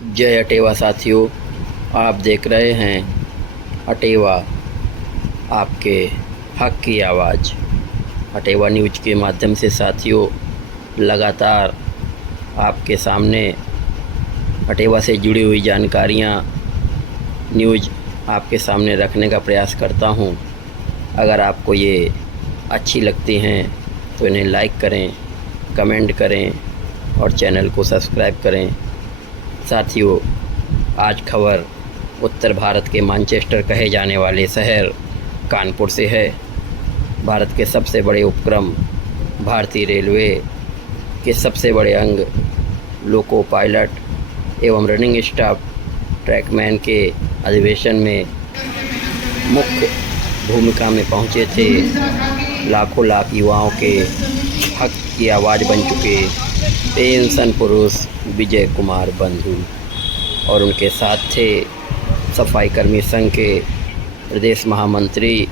जय अटेवा साथियों, आप देख रहे हैं अटेवा, आपके हक की आवाज़। अटेवा न्यूज़ के माध्यम से साथियों लगातार आपके सामने अटेवा से जुड़ी हुई जानकारियाँ न्यूज़ आपके सामने रखने का प्रयास करता हूँ। अगर आपको ये अच्छी लगती हैं तो इन्हें लाइक करें, कमेंट करें और चैनल को सब्सक्राइब करें। साथियों, आज खबर उत्तर भारत के मैनचेस्टर कहे जाने वाले शहर कानपुर से है। भारत के सबसे बड़े उपक्रम भारतीय रेलवे के सबसे बड़े अंग लोको पायलट एवं रनिंग स्टाफ ट्रैकमैन के अधिवेशन में मुख्य भूमिका में पहुंचे थे। लाखों लाख युवाओं के हक की आवाज़ बन चुके पेंशन पुरुष विजय कुमार बंधु और उनके साथ थे सफाई कर्मी संघ के प्रदेश महामंत्री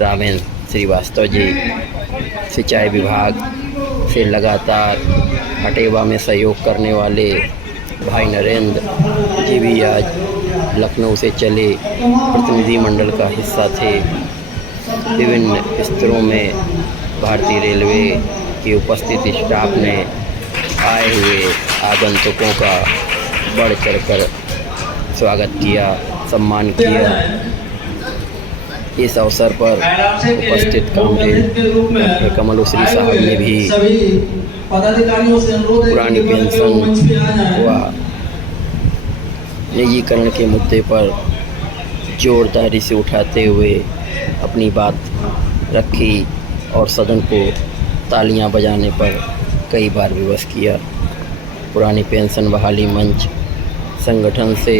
रामेंद्र श्रीवास्तव जी। सिंचाई विभाग से लगातार अटेवा में सहयोग करने वाले भाई नरेंद्र जी भी आज लखनऊ से चले प्रतिनिधिमंडल का हिस्सा थे। विभिन्न स्तरों में भारतीय रेलवे की उपस्थित स्टाफ ने आए हुए आगंतुकों का बढ़ चढ़कर स्वागत किया, सम्मान किया। इस अवसर पर उपस्थित कामरेड कमलोश्री साहब ने भी पुरानी पेंशन व निजीकरण के मुद्दे पर जोरदारी से उठाते हुए अपनी बात रखी और सदन को तालियां बजाने पर कई बार विवश किया। पुरानी पेंशन बहाली मंच संगठन से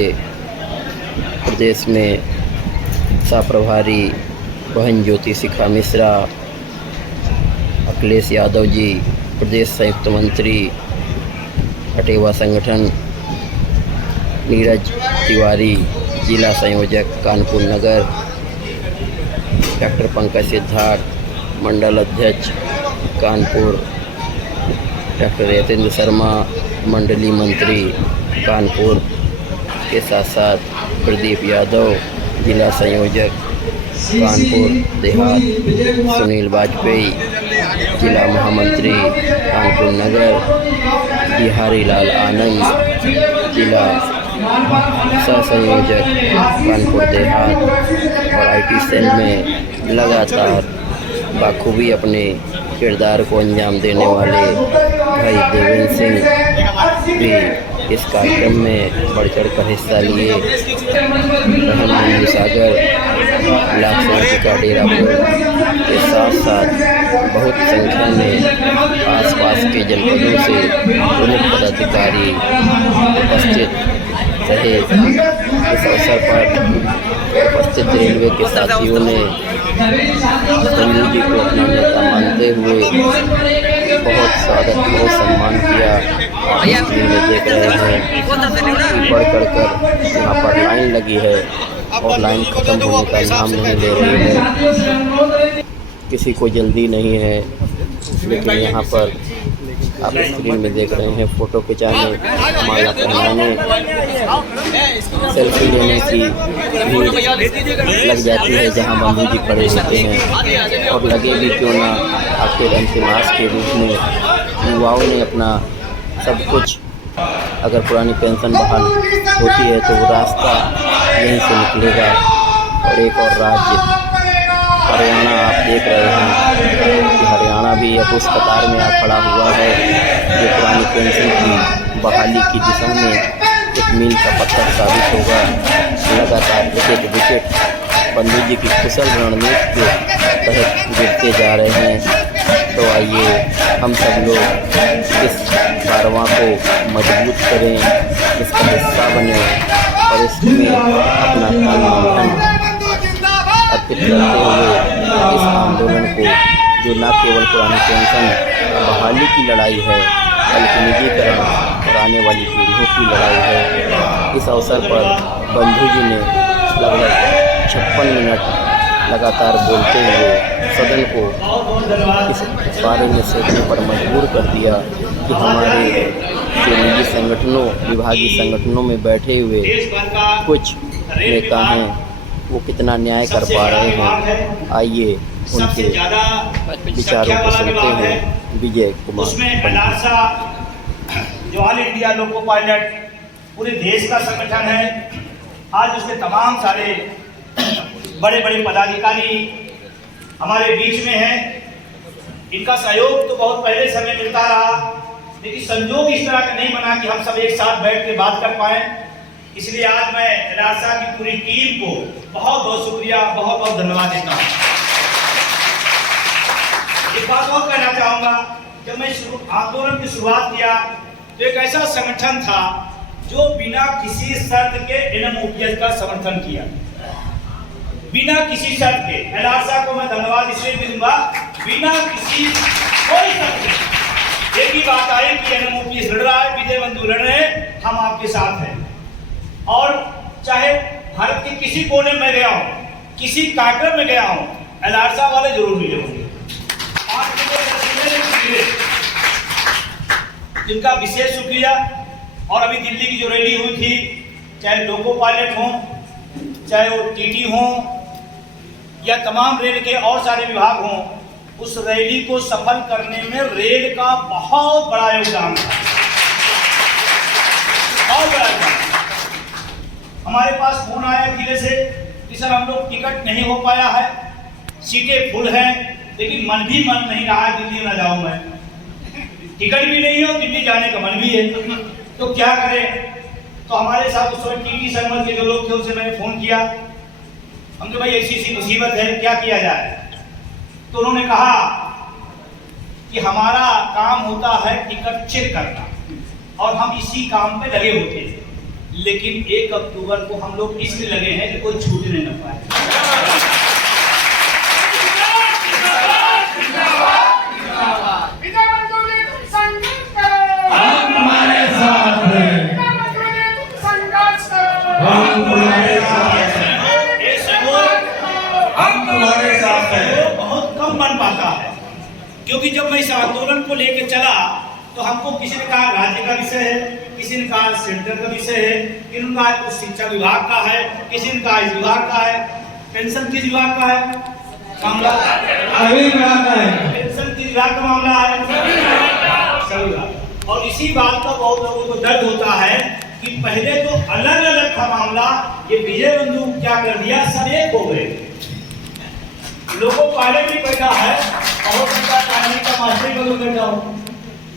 प्रदेश में सह-प्रभारी बहन ज्योति शिखा मिश्रा, अखिलेश यादव जी प्रदेश संयुक्त मंत्री अटेवा संगठन, नीरज तिवारी जिला संयोजक कानपुर नगर, डॉक्टर पंकज सिद्धार्थ मंडल अध्यक्ष कानपुर, डॉक्टर यतेंद्र शर्मा मंडलीय मंत्री कानपुर के साथ साथ प्रदीप यादव जिला संयोजक कानपुर देहात, सुनील वाजपेयी जिला महामंत्री कानपुर नगर, बिहारी लाल आनंद जिला सह संयोजक कानपुर देहात और आईटी सेल में लगातार बखूबी अपने किरदार को अंजाम देने वाले भाई देवेंद्र सिंह भी इस कार्यक्रम में बढ़ चढ़ कर हिस्सा लिए। बहन मंजू सागर ब्लॉक समिति का डेरापुर के साथ साथ बहुत संख्या में आसपास के जनपदों से प्रमुख पदाधिकारी उपस्थित रहे। इस अवसर पर उपस्थित रेलवे के साथियों ने बंधु जी को अपना नेता मानते हुए बहुत स्वागत, बहुत सम्मान किया। देख रहे हैं बढ़ चढ़ कर यहाँ पर लाइन लगी है और लाइन ख़त्म होने का नाम नहीं ले रही है। किसी को जल्दी नहीं है, लेकिन यहाँ पर आप स्क्रीन में देख रहे हैं फ़ोटो खिंचाने, माला पहनाने, सेल्फी लेने की भीड़ लग जाती है जहाँ बंधु जी खड़े होते हैं। और लगेगी क्यों ना, आखिर अंतिमास के रूप में युवाओं ने अपना सब कुछ, अगर पुरानी पेंशन बहाल होती है तो वो रास्ता यहीं से निकलेगा। और एक और राज्य हरियाणा आप देख रहे हैं कि हरियाणा भी अब उस कतार में आ खड़ा हुआ है जो पुरानी पेंशन की बहाली की दिशा में एक मील का पत्थर साबित होगा। लगातार एक विकेट बंधु जी की कुशल रणनीति के तहत गिरते जा रहे हैं। तो आइए हम सब लोग इस कारवां को मजबूत करें, इसका हिस्सा बने और इसमें अपना तान अर्पित करते हुए इस आंदोलन को, जो न केवल पुरानी पेंशन बहाली की लड़ाई है बल्कि निजीकरण और आने वाली पीढ़ियों की लड़ाई है। इस अवसर पर बंधु जी ने लगभग 56 मिनट लगातार बोलते हुए सदन को इस बारे में सोचने पर मजबूर कर दिया कि हमारे जो निजी संगठनों, विभागीय संगठनों में बैठे हुए कुछ नेता हैं वो कितना न्याय कर पा रहे हैं। आइए उनके विचारों को सुनते हैं। विजय कुमार उसमें अलासा जो ऑल इंडिया लोको पायलट पूरे देश का संगठन है, आज उसके तमाम सारे बड़े बड़े पदाधिकारी हमारे बीच में हैं। इनका सहयोग तो बहुत पहले समय मिलता रहा, लेकिन संजोग इस तरह का नहीं बना कि हम सब एक साथ बैठ के बात कर पाए। इसलिए आज मैं अलासा की पूरी टीम को बहुत बहुत शुक्रिया, बहुत बहुत धन्यवाद देता हूँ। एक बात और कहना चाहूँगा, जब मैं आंदोलन की शुरुआत किया तो एक ऐसा संगठन था जो बिना किसी शर्त के NMOPS का समर्थन किया, बिना किसी शर्त के। अलासा को मैं धन्यवाद इसलिए भी दूंगा, बिना किसी कोई शर्त के एक ही बात आई कि NMOPS लड़ रहा है, विजय बंधु लड़ रहे हैं, हम आपके साथ हैं। और चाहे भारत के किसी कोने में गया हूं, किसी कार्यक्रम में गया हूं, अलासा वाले जरूर मिले होंगे। इनका विशेष शुक्रिया। और अभी दिल्ली की जो रैली हुई थी, चाहे लोको पायलट हो, चाहे वो TT हो, या तमाम रेल के और सारे विभाग हों, उस रैली को सफल करने में रेल का बहुत बड़ा योगदान था, बहुत बड़ा योगदान। हमारे पास फोन आया जिले से कि सर हम लोग टिकट नहीं हो पाया है, सीटें फुल हैं, लेकिन मन भी मन नहीं रहा है दिल्ली ना जाऊं मैं, टिकट भी नहीं है, दिल्ली जाने का मन भी है, तो क्या करें। तो हमारे साथ उस समय TT संगठन के जो लोग थे उनसे मैंने फोन किया, हम तो भाई ऐसी मुसीबत है, क्या किया जाए। तो उन्होंने कहा कि हमारा काम होता है टिकट चेक करना, और हम इसी काम पे लगे होते हैं, लेकिन 1 अक्टूबर को हम लोग इसलिए लगे हैं कि कोई छूटने न पाए। बहुत कम बन पाता है, क्योंकि जब मैं इस आंदोलन को लेकर चला तो हमको किसी ने कहा राज्य का विषय है, किसी ने कहा सेंटर का विषय है, किसी ने कहा कुछ शिक्षा विभाग का है, किसी ने कहा इस विभाग का है। पेंशन किस विभाग का है मामला? पेंशन किस विभाग का मामला है? सभी विभाग। और इसी बात का बहुत लोगों को दर्द होता है कि पहले तो अलग अलग था मामला, ये विजय बंधु क्या कर दिया, सब एक हो गए। लोगों पायलट भी पैदा है, बहुत का मास्टर बदल बैठा हो।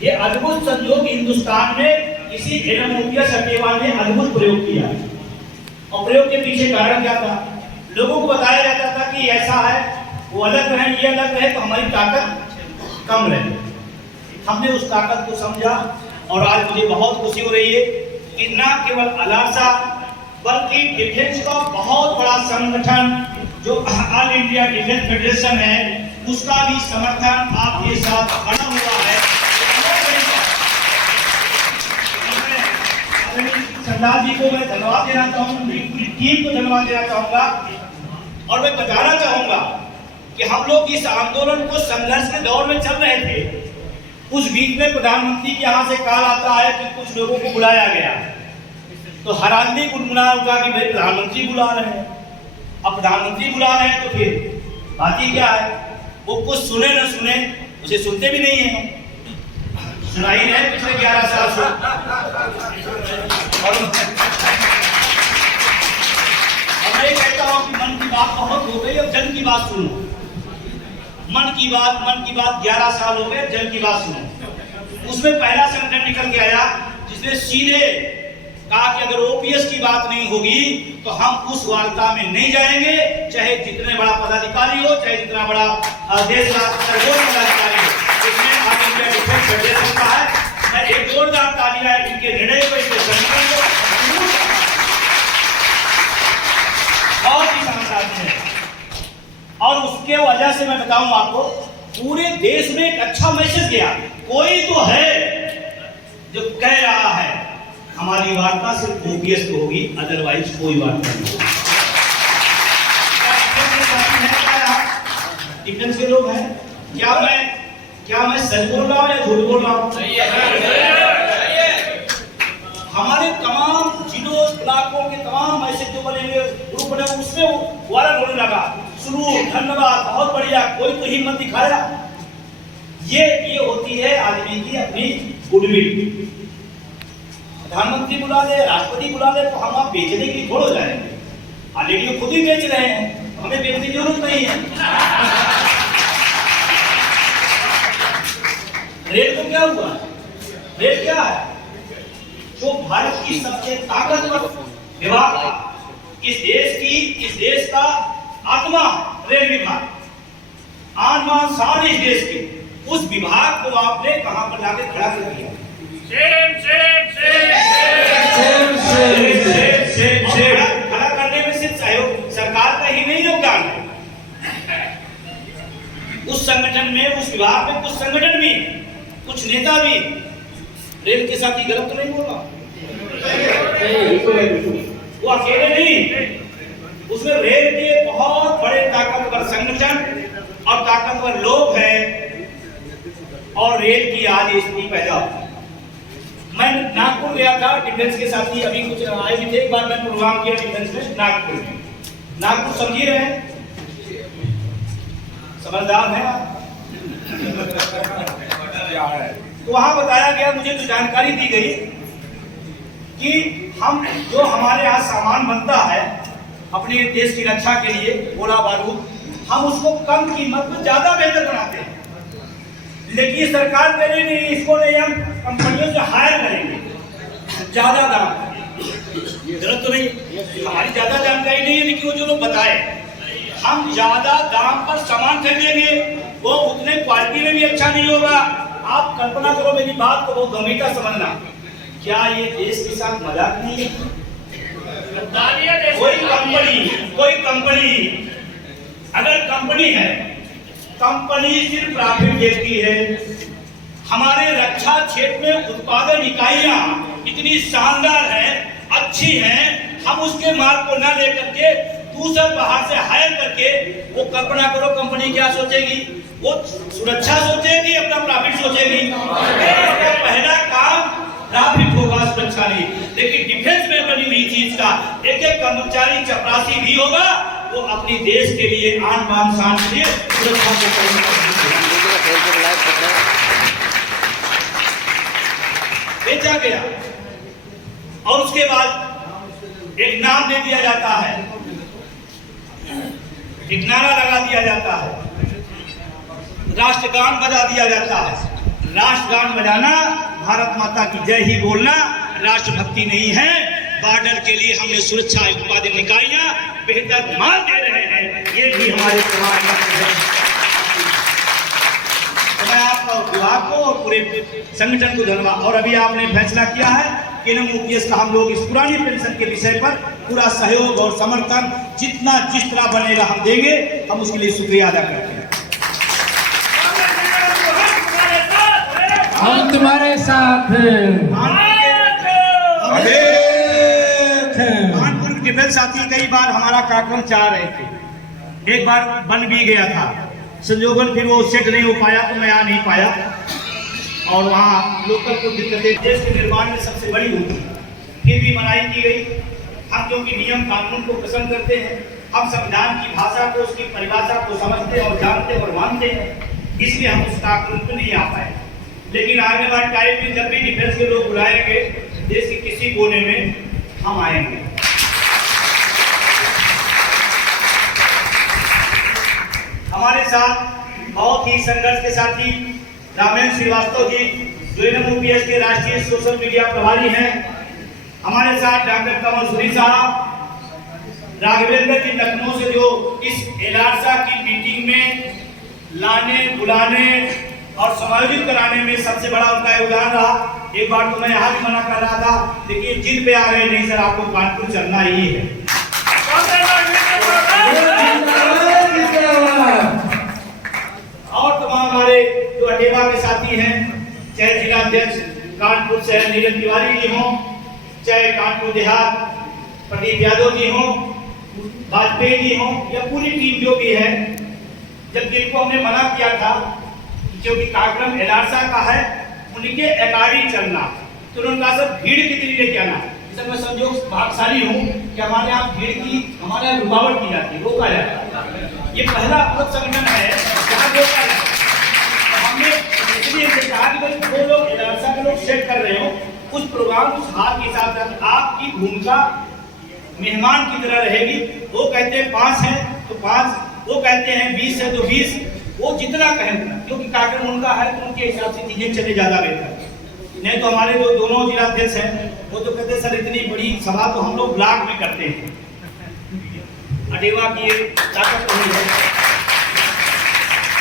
ये अद्भुत संयोग हिंदुस्तान में इसी NMOPS अटेवा ने अद्भुत प्रयोग किया, और प्रयोग के पीछे कारण क्या था? लोगों को बताया जाता था कि ऐसा है, वो अलग रहे, ये अलग रहे, तो हमारी ताकत कम रहे। हमने उस ताकत को समझा, और आज मुझे बहुत खुशी हो रही है कि न केवल अलासा बल्कि डिफेंस का बहुत बड़ा संगठन जो ऑल इंडिया डिफेंस फेडरेशन है, उसका भी समर्थन आपके साथ खड़ा हुआ है। सरदार जी को मैं धन्यवाद देना चाहूंगा, मेरी पूरी टीम को धन्यवाद देना चाहूंगा, और मैं बताना चाहूंगा कि हम लोग इस आंदोलन को संघर्ष के दौर में चल रहे थे। उस बीच में प्रधानमंत्री के यहाँ से कॉल आता है कि कुछ लोगों को बुलाया गया, तो हरानी गुनगुना उठा कि भाई प्रधानमंत्री बुला रहे हैं। अब प्रधानमंत्री बुला रहे हैं तो फिर बात ही क्या है? वो कुछ सुने न सुने, उसे सुनते भी नहीं है, सुनाई रहे पिछले 11 साल से। और मैं कहता हूँ कि मन की बात बहुत हो गई, अब जन की बात सुनो। मन की बात 11 साल हो गए, जन की बात सुनो। उसमें पहला संगठन निकल के आया जिसने सीधे कहा कि अगर OPS की बात नहीं होगी तो हम उस वार्ता में नहीं जाएंगे, चाहे जितने बड़ा पदाधिकारी हो, चाहे जितना बड़ा देश का सर्वोच्च पदाधिकारी हो। इसमें ऑल इंडिया डिफेंस फेडरेशन का है, मैं एक जोरदार तालियां इनके निर्णय को, इनके संगठन को बहुत ही शानदार है। और उसके वजह से मैं बताऊं आपको, पूरे देश में एक अच्छा मैसेज गया। कोई तो है जो कह रहा है हमारी वार्ता सिर्फ OPS को होगी, अदरवाइज कोई वार्ता नहीं होगी। डिफेंस के लोग हैं, क्या मैं सच बोल रहा हूँ या झूठ बोल रहा हूँ? हमारे तमाम जिलों इलाकों के तमाम ऐसे जो बने हुए ग्रुप बने उसमें वो वायरल होने लगा। शुरू, धन्यवाद, बहुत बढ़िया, कोई तो हिम्मत दिखाया। ये होती है आदमी की अपनी गुडविल। प्रधानमंत्री बुला ले, राष्ट्रपति बुला ले तो हम आप बेचने के लिए थोड़ा हो जाएंगे। ऑलरेडी वो खुद ही बेच रहे हैं, हमें बेचने की जरूरत नहीं है। रेल को क्या हुआ? रेल क्या है? जो भारत की सबसे ताकतवर विभाग था, इस देश का आत्मा रेल विभाग, आन बान शान इस देश के, उस विभाग को आपने कहां पर लाके खड़ा कर दिया? खड़ा करने में सिर्फ सहयोग सरकार का ही नहीं योगदान है। उस संगठन में, उस विभाग में कुछ संगठन भी, कुछ नेता भी रेल के साथ ही गलत तो नहीं बोला। वो अकेले नहीं, उसमें रेल के बहुत बड़े ताकतवर संगठन और ताकतवर लोग हैं और रेल की आज स्थिति पैदा। मैं नागपुर गया था डिफेंस के साथ ही, अभी कुछ आए भी थे, एक बार मैं प्रोग्राम किया डिफेंस में नागपुर में। नागपुर समझी रहे हैं, समझदार है। तो वहां बताया गया, मुझे तो जानकारी दी गई कि हम जो हमारे यहाँ सामान बनता है अपने देश की रक्षा के लिए, गोला बारूद, हम उसको कम कीमत में ज्यादा बेहतर बनाते हैं। लेकिन सरकार कह रही नहीं, इसको नहीं, हम कंपनियों से हायर करेंगे ज्यादा दाम। जरूरत तो नहीं, हमारी ज्यादा जानकारी नहीं है, लेकिन वो जो लोग बताए हम ज्यादा दाम पर सामान खरीदेंगे, वो उतने क्वालिटी में भी अच्छा नहीं होगा। आप कल्पना करो, मेरी बात को बहुत गंभीरता समझना, क्या ये देश के साथ मजाक नहीं है? कोई कंपनी अगर कंपनी है, कंपनी सिर्फ प्रॉफिट देखती है। हमारे रक्षा क्षेत्र में उत्पादन इकाइयां इतनी शानदार है, अच्छी हैं, हम उसके माल को न लेकर के दूसरा बाहर से हायर करके, वो कल्पना करो कंपनी क्या सोचेगी? वो सुरक्षा सोचेगी, अपना प्रॉफिट सोचेगी। अपना पहला काम प्रॉफिट होगा, सुरक्षा नहीं। लेकिन डिफेंस में बनी हुई चीज का एक एक कर्मचारी चपरासी भी होगा, वो अपनी देश के लिए आन बान शान से सुरक्षा को बेचा गया। और उसके बाद एक नाम दे दिया जाता है, एक नारा लगा दिया जाता है, राष्ट्रगान बजा दिया जाता है। राष्ट्रगान बजाना, भारत माता की जय ही बोलना राष्ट्रभक्ति नहीं है। बॉर्डर के लिए हमने सुरक्षा उत्पादन इकाइयां बेहतर माल दे रहे हैं, ये भी हमारे प्रधानमंत्री है। तो मैं आपका विभाग को और पूरे संगठन को धन्यवाद। और अभी आपने फैसला किया है कि NMOPS का हम लोग इस पुरानी पेंशन के विषय पर पूरा सहयोग और समर्थन जितना जिस तरह बनेगा हम देंगे। हम उसके लिए शुक्रिया अदा करते हैं। हम तुम्हारे साथ हैं। कानपुर डिफेंस साथी कई बार हमारा कार्यक्रम चाह रहे थे, एक बार बन भी गया था, संजोगन फिर वो सेट नहीं हो पाया तो मैं आ नहीं पाया। और वहाँ लोकल को दिक्कतें देश के निर्माण में सबसे बड़ी होती है, फिर भी मनाही की गई। हम क्योंकि नियम कानून को पसंद करते हैं, हम संविधान की भाषा को, उसकी परिभाषा को समझते और जानते और मानते हैं, इसलिए हम उस कार्यक्रम पर नहीं आ पाए। लेकिन आने वाले टाइम में जब भी डिफेंस के लोग बुलाएंगे देश के किसी कोने में, हम आएंगे। हमारे साथ बहुत ही संघर्ष के साथी रामेंद्र श्रीवास्तव जी, जो NMOPS के राष्ट्रीय सोशल मीडिया प्रभारी हैं। हमारे साथ डॉक्टर कमल सूरी साहब, राघवेंद्र जी लखनऊ से, जो इस एलारसा की मीटिंग में लाने, बुलाने और समायोजित कराने में सबसे बड़ा उनका योगदान रहा। एक बार तो मैं यहाँ भी मना कर रहा था, लेकिन जिद पे आ गए, नहीं सर आपको कानपुर चलना ही है। और तमाम हमारे जो अटेवा के साथी हैं, चाहे जिला अध्यक्ष कानपुर शहर नीरज तिवारी जी हों, चाहे कानपुर देहात प्रदीप यादव जी हों, वाजपेयी जी हों, या पूरी टीम जो भी है, जब जिनको हमने मना किया था क्योंकि कार्यक्रम एलारसा का है, उनके अकॉर्डिंग चलना, तो उन्होंने कहा सर भीड़ कितनी लेके आना। सर मैं संजोग भाग्यशाली हूँ कि हमारे यहाँ भीड़ की हमारे यहाँ रुकावट की जाती है, रोका जाता है। ये पहला आपका संगठन है जहाँ रोका जाता है। तो हमने इसलिए इनसे कहा कि भाई वो लोग ऐसा के लोग सेट कर रहे हो उस प्रोग्राम उस हार के साथ आपकी भूमिका मेहमान की तरह रहेगी। वो कहते हैं 5 हैं तो 5, वो कहते हैं 20 है तो 20, वो जितना कहें उतना, क्योंकि कार्यक्रम उनका है तो उनके हिसाब से चीजें चले ज्यादा बेहतर। नहीं तो हमारे जो दोनों जिलाध्यक्ष हैं वो तो कहते हैं सर इतनी बड़ी सभा तो हम लोग ब्लॉक में करते हैं, अटेवा की ताकत नहीं है।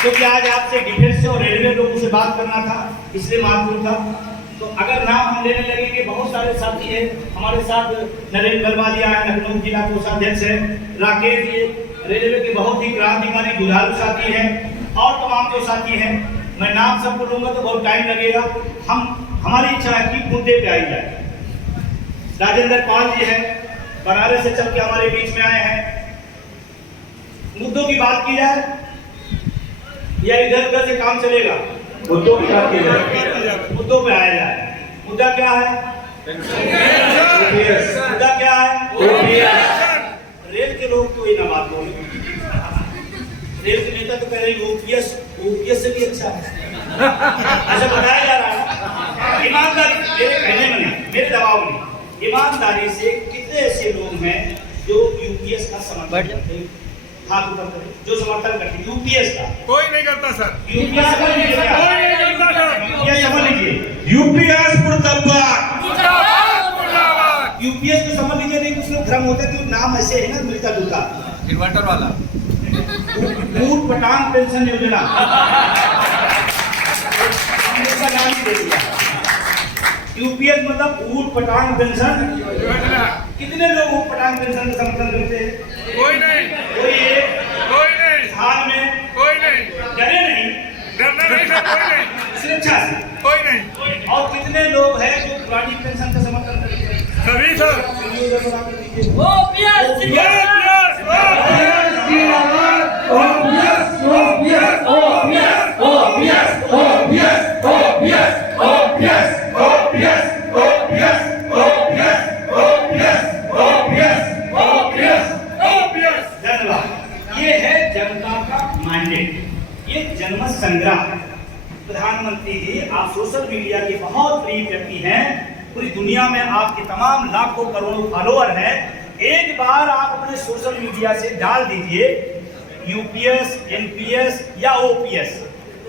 क्योंकि आज आपसे डिफेंस से और रेलवे लोगों से बात करना था, इसलिए महत्वपूर्ण था। तो अगर नाम हम लेने लगेंगे, बहुत सारे साथी हैं हमारे साथ। नरेंद्र बलवादिया है, लखनऊ जिला कोषाध्यक्ष है, राकेश जी रेलवे के बहुत ही क्रांतिकारी जुझारू साथी हैं, और तमाम जो साथी हैं। मैं नाम सबको लूंगा तो बहुत टाइम लगेगा। हमारी इच्छा है कि मुद्दे पे आई जाए। राजेंद्र पाल जी है, बनारस से चल के हमारे बीच में आए हैं। मुद्दों की बात की जाए या इधर उधर से काम चलेगा? मुद्दों की बात की जाए, मुद्दों पे आया जाए। मुद्दा क्या है? मुद्दा क्या है? रेल के लोग तो ये ना बात बोले। रेल के नेता तो कह रहे ओपीएस से भी अच्छा है, ऐसा बताया जा रहा है। ईमानदारी मेरे कहने में नहीं, मेरे दबाव नहीं, ईमानदारी से कितने ऐसे लोग हैं जो यूपीएस का समर्थन करते हैं? हाथ ऊपर करें जो समर्थन करते हैं यूपीएस का। कोई नहीं करता सर। यूपीएस समझ लीजिए, यूपीएस समझ लीजिए, यूपीएस मुर्दाबाद, यूपीएस को समझ लीजिए। नहीं कुछ लोग भ्रम होता है कि नाम ऐसे है ना मिलता जुलता, इन्वर्टर वाला ऊट पटांग पेंशन योजना हमने इसका नाम ही दे दिया। यूपीएस मतलब ऊट पटांग पेंशन। कितने लोग ऊट पटांग पेंशन का समर्थन करते हैं? कोई नहीं, कोई एक, कोई नहीं, हाल में कोई नहीं, डरे नहीं, डरना नहीं सर, कोई नहीं, सुरक्षा से। कोई नहीं। और कितने लोग हैं जो पुरानी पेंशन का समर्थन करते हैं? सभी सर। ये है जनता का मैंडेट, ये जनमत संग्राम है। प्रधानमंत्री जी आप सोशल मीडिया के बहुत प्रिय व्यक्ति हैं, पूरी दुनिया में आपके तमाम लाखों करोड़ों फॉलोअर हैं। एक बार आप अपने सोशल मीडिया से डाल दीजिए यूपीएस, एनपीएस या ओपीएस।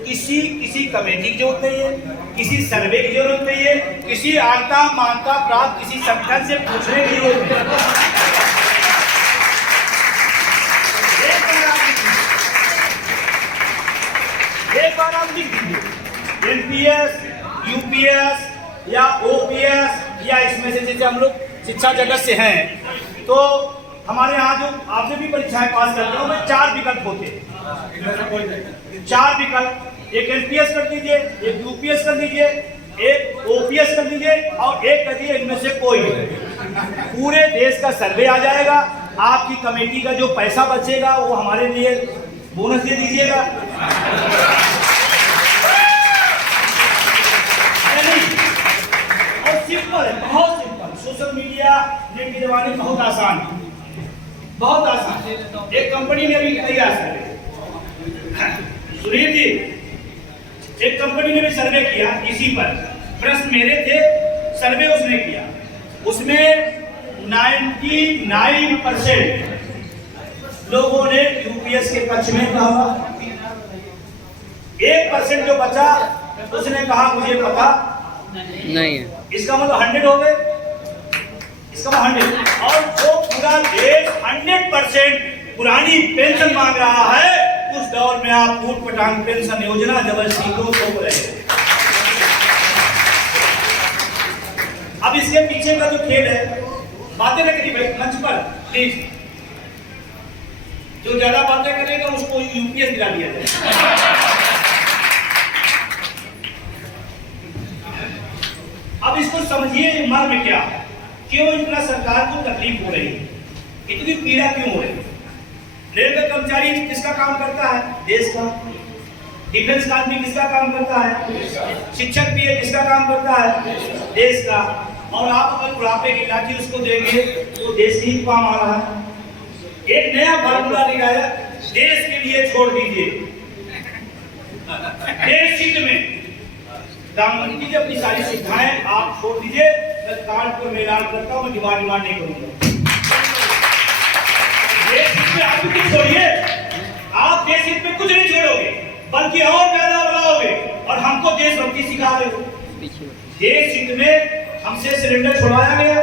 किसी कमेटी की जरूरत नहीं है, किसी सर्वे की जरूरत नहीं है, किसी आस्था मान्यता प्राप्त किसी संगठन से पूछने की जरूरत नहीं। एक बार आप लिख दीजिए एनपीएस, यूपीएस या ओपीएस या इसमें से जैसे हम लोग शिक्षा जगत से हैं तो हमारे यहाँ जो आपने भी परीक्षाएं पास करते हो में 4 विकल्प होते हैं। 4 विकल्प, एक एनपीएस कर दीजिए, एक यूपीएस कर दीजिए, एक ओपीएस कर दीजिए और एक कर दीजिए इनमें से कोई। पूरे देश का सर्वे आ जाएगा, आपकी कमेटी का जो पैसा बचेगा वो हमारे लिए बोनस दे दीजिएगा। और सिंपल है, बहुत सिंपल। सोशल मीडिया नेट के जमाने में बहुत आसान है, बहुत आसान। एक कंपनी ने भी तैयार कर सुनील जी, एक कंपनी ने भी सर्वे किया इसी पर, प्रश्न मेरे थे, सर्वे उसने किया, उसमें 99% लोगों ने यूपीएस के पक्ष में कहा। 1% जो बचा उसने कहा मुझे पता नहीं है। इसका मतलब 100 हो गए, इसका मतलब 100। और जो पूरा देश 100% पुरानी पेंशन मांग रहा है, उस दौर में आप ऊट पटांग पेंशन योजना जबरदस्ती को थोप रहे हैं। अब इसके पीछे का जो खेल है, बातें न करिए भाई मंच पर प्लीज। जो ज्यादा बातें करेगा उसको यूपीएस दिला दिया जाए। अब इसको समझिए मर्म क्या है, क्यों इतना सरकार को तकलीफ हो रही है, इतनी पीड़ा क्यों हो रही है। रेलवे कर्मचारी किसका काम करता है? देश का। डिफेंस का आदमी किसका काम करता है? शिक्षक भी है, किसका काम करता है? देश का, और आप अगर बुढ़ापे की लाठी उसको देंगे तो देश ही काम आ रहा है। एक नया फार्मूला निकाला, देश के लिए छोड़ दीजिए, देश हित में प्रधानमंत्री जी अपनी सारी सुविधाएं आप छोड़ दीजिए। मैं कानपुर में ऐलान करता हूं, मैं डिमांड नहीं करूंगा। देश हित में आप कुछ छोड़िए, आप देश हित में कुछ नहीं छोड़ोगे बल्कि और ज्यादा बढ़ाओगे और हमको देशभक्ति सिखा रहे हो। देश हित में हमसे सिलेंडर छुड़वाया गया,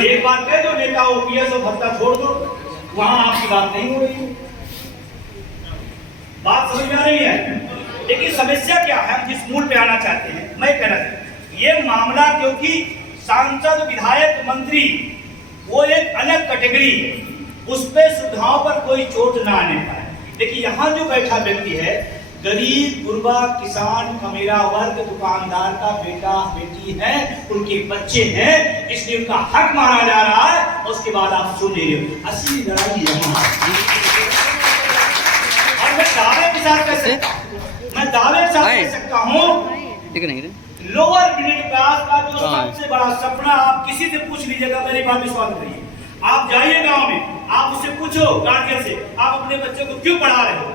एक बात कह दो, नेता ओपीएस और भत्ता छोड़ दो, वहां आपकी बात नहीं हो रही है। बात समझ में आ रही है? लेकिन समस्या क्या है, हम जिस मूल पे आना चाहते हैं, मैं कहना चाहता हूं ये मामला, क्योंकि सांसद विधायक मंत्री वो एक अलग कैटेगरी है, उस पे सुविधाओं पर कोई चोट ना आने पाए। लेकिन यहाँ जो बैठा व्यक्ति है, गरीब गुरबा किसान कमेरा वर्ग दुकानदार का बेटा बेटी है, उनके बच्चे हैं, इसलिए उनका हक माना जा रहा है। और उसके बाद आप सुन रहे हो असली लड़ाई यहाँ, और मैं दावे के साथ कह सकता हूँ लोअर मिडिल क्लास का जो सबसे बड़ा सपना, आप किसी से पूछ लीजिएगा, मेरी बात विश्वास करिए, आप जाइए गांव में, आप उससे पूछो गार्जियन से, आप अपने बच्चे को क्यों पढ़ा रहे हो,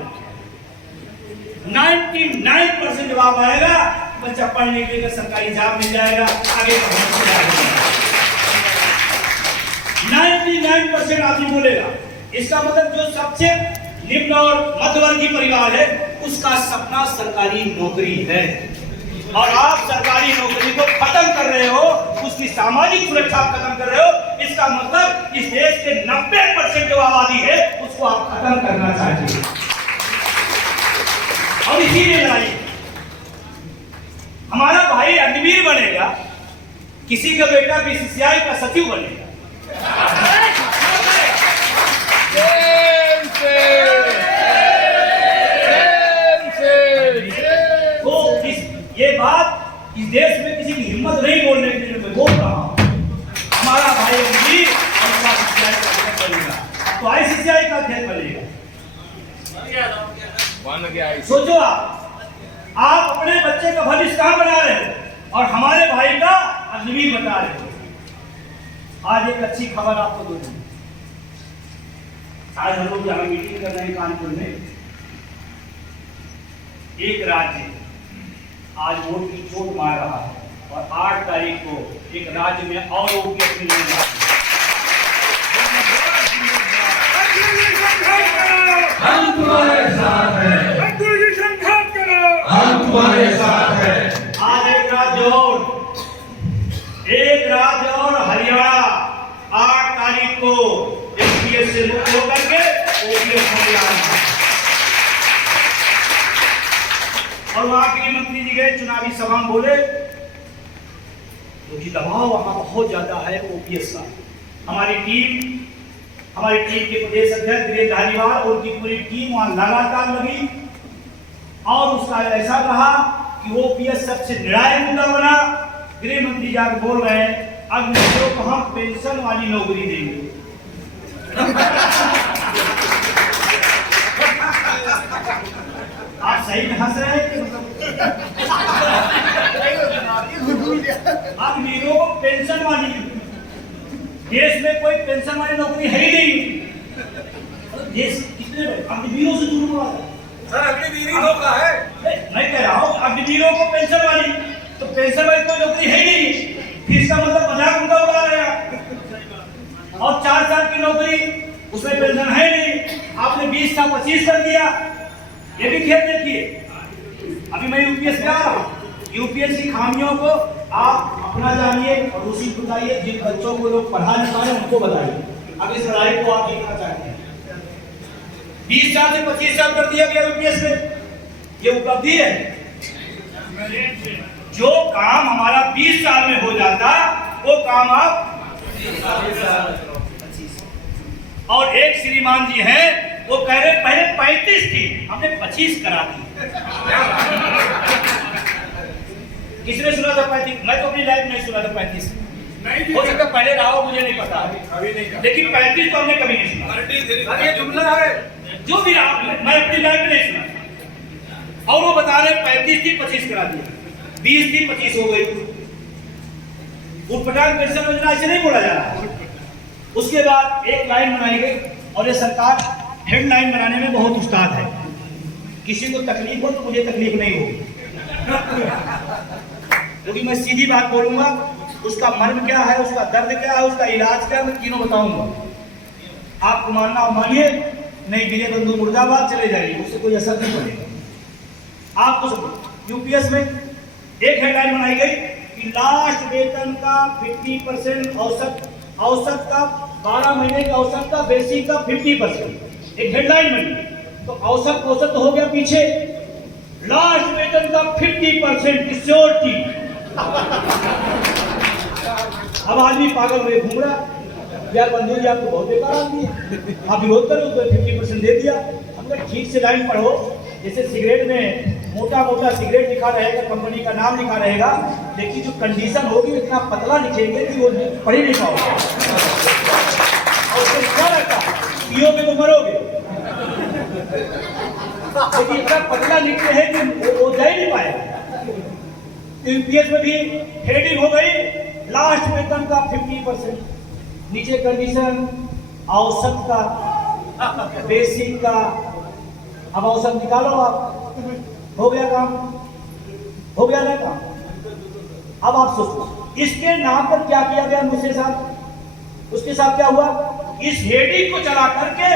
99% जवाब आएगा बच्चा पढ़ने के लिए सरकारी जॉब मिल जाएगा, आगे का भविष्य जाएगा। 99% आदमी बोलेगा। इसका मतलब जो सबसे निम्न और मध्यवर्गीय परिवार है उसका सपना सरकारी नौकरी है, और आप सरकारी नौकरी को खत्म कर रहे हो, उसकी सामाजिक सुरक्षा खत्म कर रहे हो। इसका मतलब इस देश के 90% जो आबादी है उसको आप खत्म करना चाहते हैं, और इसीलिए लड़ाई। हमारा भाई अग्निवीर बनेगा, किसी का बेटा बीसीसीआई का सचिव बनेगा, तो ये बात इस देश में किसी की हिम्मत नहीं बोलने के लिए मैं बोल रहा हूं। हमारा भाई अग्निवीर तो आईसीसीआई का अध्यक्ष बनेगा। सोचो आप अपने बच्चे का भविष्य कहां बना रहे हो और हमारे भाई का अग्निवीर बता रहे हो। आज एक अच्छी खबर आपको दो दूं। आज हम लोग जहां मीटिंग कर रहे हैं कानपुर में, एक राज्य आज वोट की चोट मार रहा है और 8 तारीख को एक राज्य में और ओपीएस मिलने वाला है। हम तुम्हारे साथ हैं, हम तुम्हारे साथ हैं। आज एक राज्य और हरियाणा 8 तारीख को एसपीएस से मुक्त होकर के ओपीएस होने जा रहा है। और वहां के मंत्री जी गए चुनावी सभा में बोले, क्योंकि दबाव वहां बहुत ज्यादा है ओपीएस का। हमारी टीम के प्रदेश अध्यक्ष वीरेंद्र धालीवाल और उनकी पूरी टीम वहां लगातार लगी, और उसका ऐसा रहा कि ओपीएस सबसे निर्णायक मुद्दा बना। गृह मंत्री जाकर बोल रहे हैं अग्निवीरों को हम पेंशन वाली नौकरी देंगे। आप सही में हंस रहे हैं? अग्निवीरों को पेंशन वाली, देश में कोई पेंशन वाली नौकरी है ही नहीं। देश कितने अग्निवीरों से जुड़ा हुआ है सर, अग्निवीर ही लोग का है। मैं कह रहा हूँ अग्निवीरों को पेंशन वाली, तो पेंशन वाली कोई नौकरी है ही नहीं, फिर इसका मतलब मजाक उनका उड़ा रहे हैं। और 4 साल की नौकरी, उसमें पेंशन है नहीं, आपने 20 का 25 कर दिया। ये भी खेल देखिए। अभी मैं यूपीएस में आ रहा हूँ, यूपीएस की खामियों को आप अपना जानिए और उसी को बताइए, जिन बच्चों को लोग पढ़ा नहीं पा रहे उनको बताइए। अब इस लड़ाई को आप जीतना चाहते हैं। 20 साल से 25 साल कर दिया गया यूपीएस में, ये उपलब्धि है। जो काम हमारा 20 साल में हो जाता वो काम आप, और एक श्रीमान जी हैं वो कह रहे पहले 35 थी, हमने 25 करा दी। किसने सुना था 35? मैं तो अपनी लाइफ में नहीं सुना था 35। हो सकता पहले रहा हो, मुझे नहीं पता, लेकिन 35 तो हमने कभी नहीं सुना। ये जुमला है जो भी रहा, मैं अपनी लाइफ में नहीं सुना। और वो बता रहे 35 थी 25 करा दिया। 20 थी 25 हो गई। उटपटांग पेंशन योजना ऐसे नहीं बोला जा रहा। उसके बाद एक लाइन बनाई गई और ये सरकार हेडलाइन बनाने में बहुत उस्ताद है। किसी को तकलीफ हो तो मुझे तकलीफ नहीं होगी, क्योंकि मैं सीधी बात बोलूंगा। उसका मर्म क्या है, उसका दर्द क्या है, उसका इलाज क्या है, मैं तीनों बताऊंगा। आपको मानना हो मानिए, नहीं विजय बंधु मुर्दाबाद चले जाइए, उससे कोई असर नहीं पड़ेगा। आपको सब यूपीएस में एक हेडलाइन बनाई गई कि लास्ट वेतन का 50% औसत का 12 महीने का औसत का बेसिक का 50%, एक हेडलाइन बनी। तो औसत हो गया पीछे, लास्ट वेतन का 50% की श्योरिटी। अब आदमी पागल हुए घूम रहा, यार बंधु जी आपको बहुत बेकार आदमी है, आप विरोध करो तो 50% दे दिया। हमने ठीक से लाइन पढ़ो, जैसे सिगरेट में मोटा मोटा सिगरेट लिखा रहेगा, कंपनी का नाम लिखा रहेगा, लेकिन जो कंडीशन होगी इतना पतला लिखेंगे कि वो पढ़ी लिखा होगा। और उसमें क्या रहता है, पियोगे तो मरोगे, लेकिन इतना पतला लिखते हैं कि वो जा ही नहीं पाएगा। यूपीएस में भी हेडिंग हो गई, लास्ट वेतन का 50%, नीचे कंडीशन औसत का, बेसिक का। अब औसत निकालो आप, हो गया काम, हो गया ना काम। अब आप सोचो इसके नाम पर क्या किया गया मुझसे साथ, उसके साथ क्या हुआ, इस हेडिंग को चला करके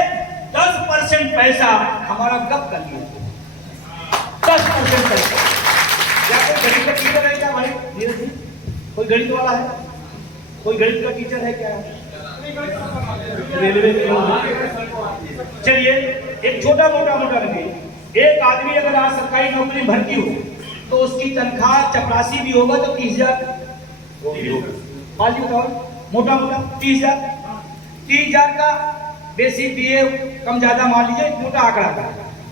10% पैसा हमारा गप कर लिया। 10% पैसा। क्या कोई गणित का टीचर है क्या भाई? नीरज जी, कोई गणित वाला है? कोई गणित का टीचर है क्या? रेलवे में। चलिए एक छोटा मोटा रखिए, एक आदमी अगर आज सरकारी नौकरी भर्ती हो तो उसकी तनख्वाह चपरासी भी होगा तो 30,000, मोटा 30,000 का बेसिक दिए, कम ज्यादा मान लीजिए, मोटा आंकड़ा का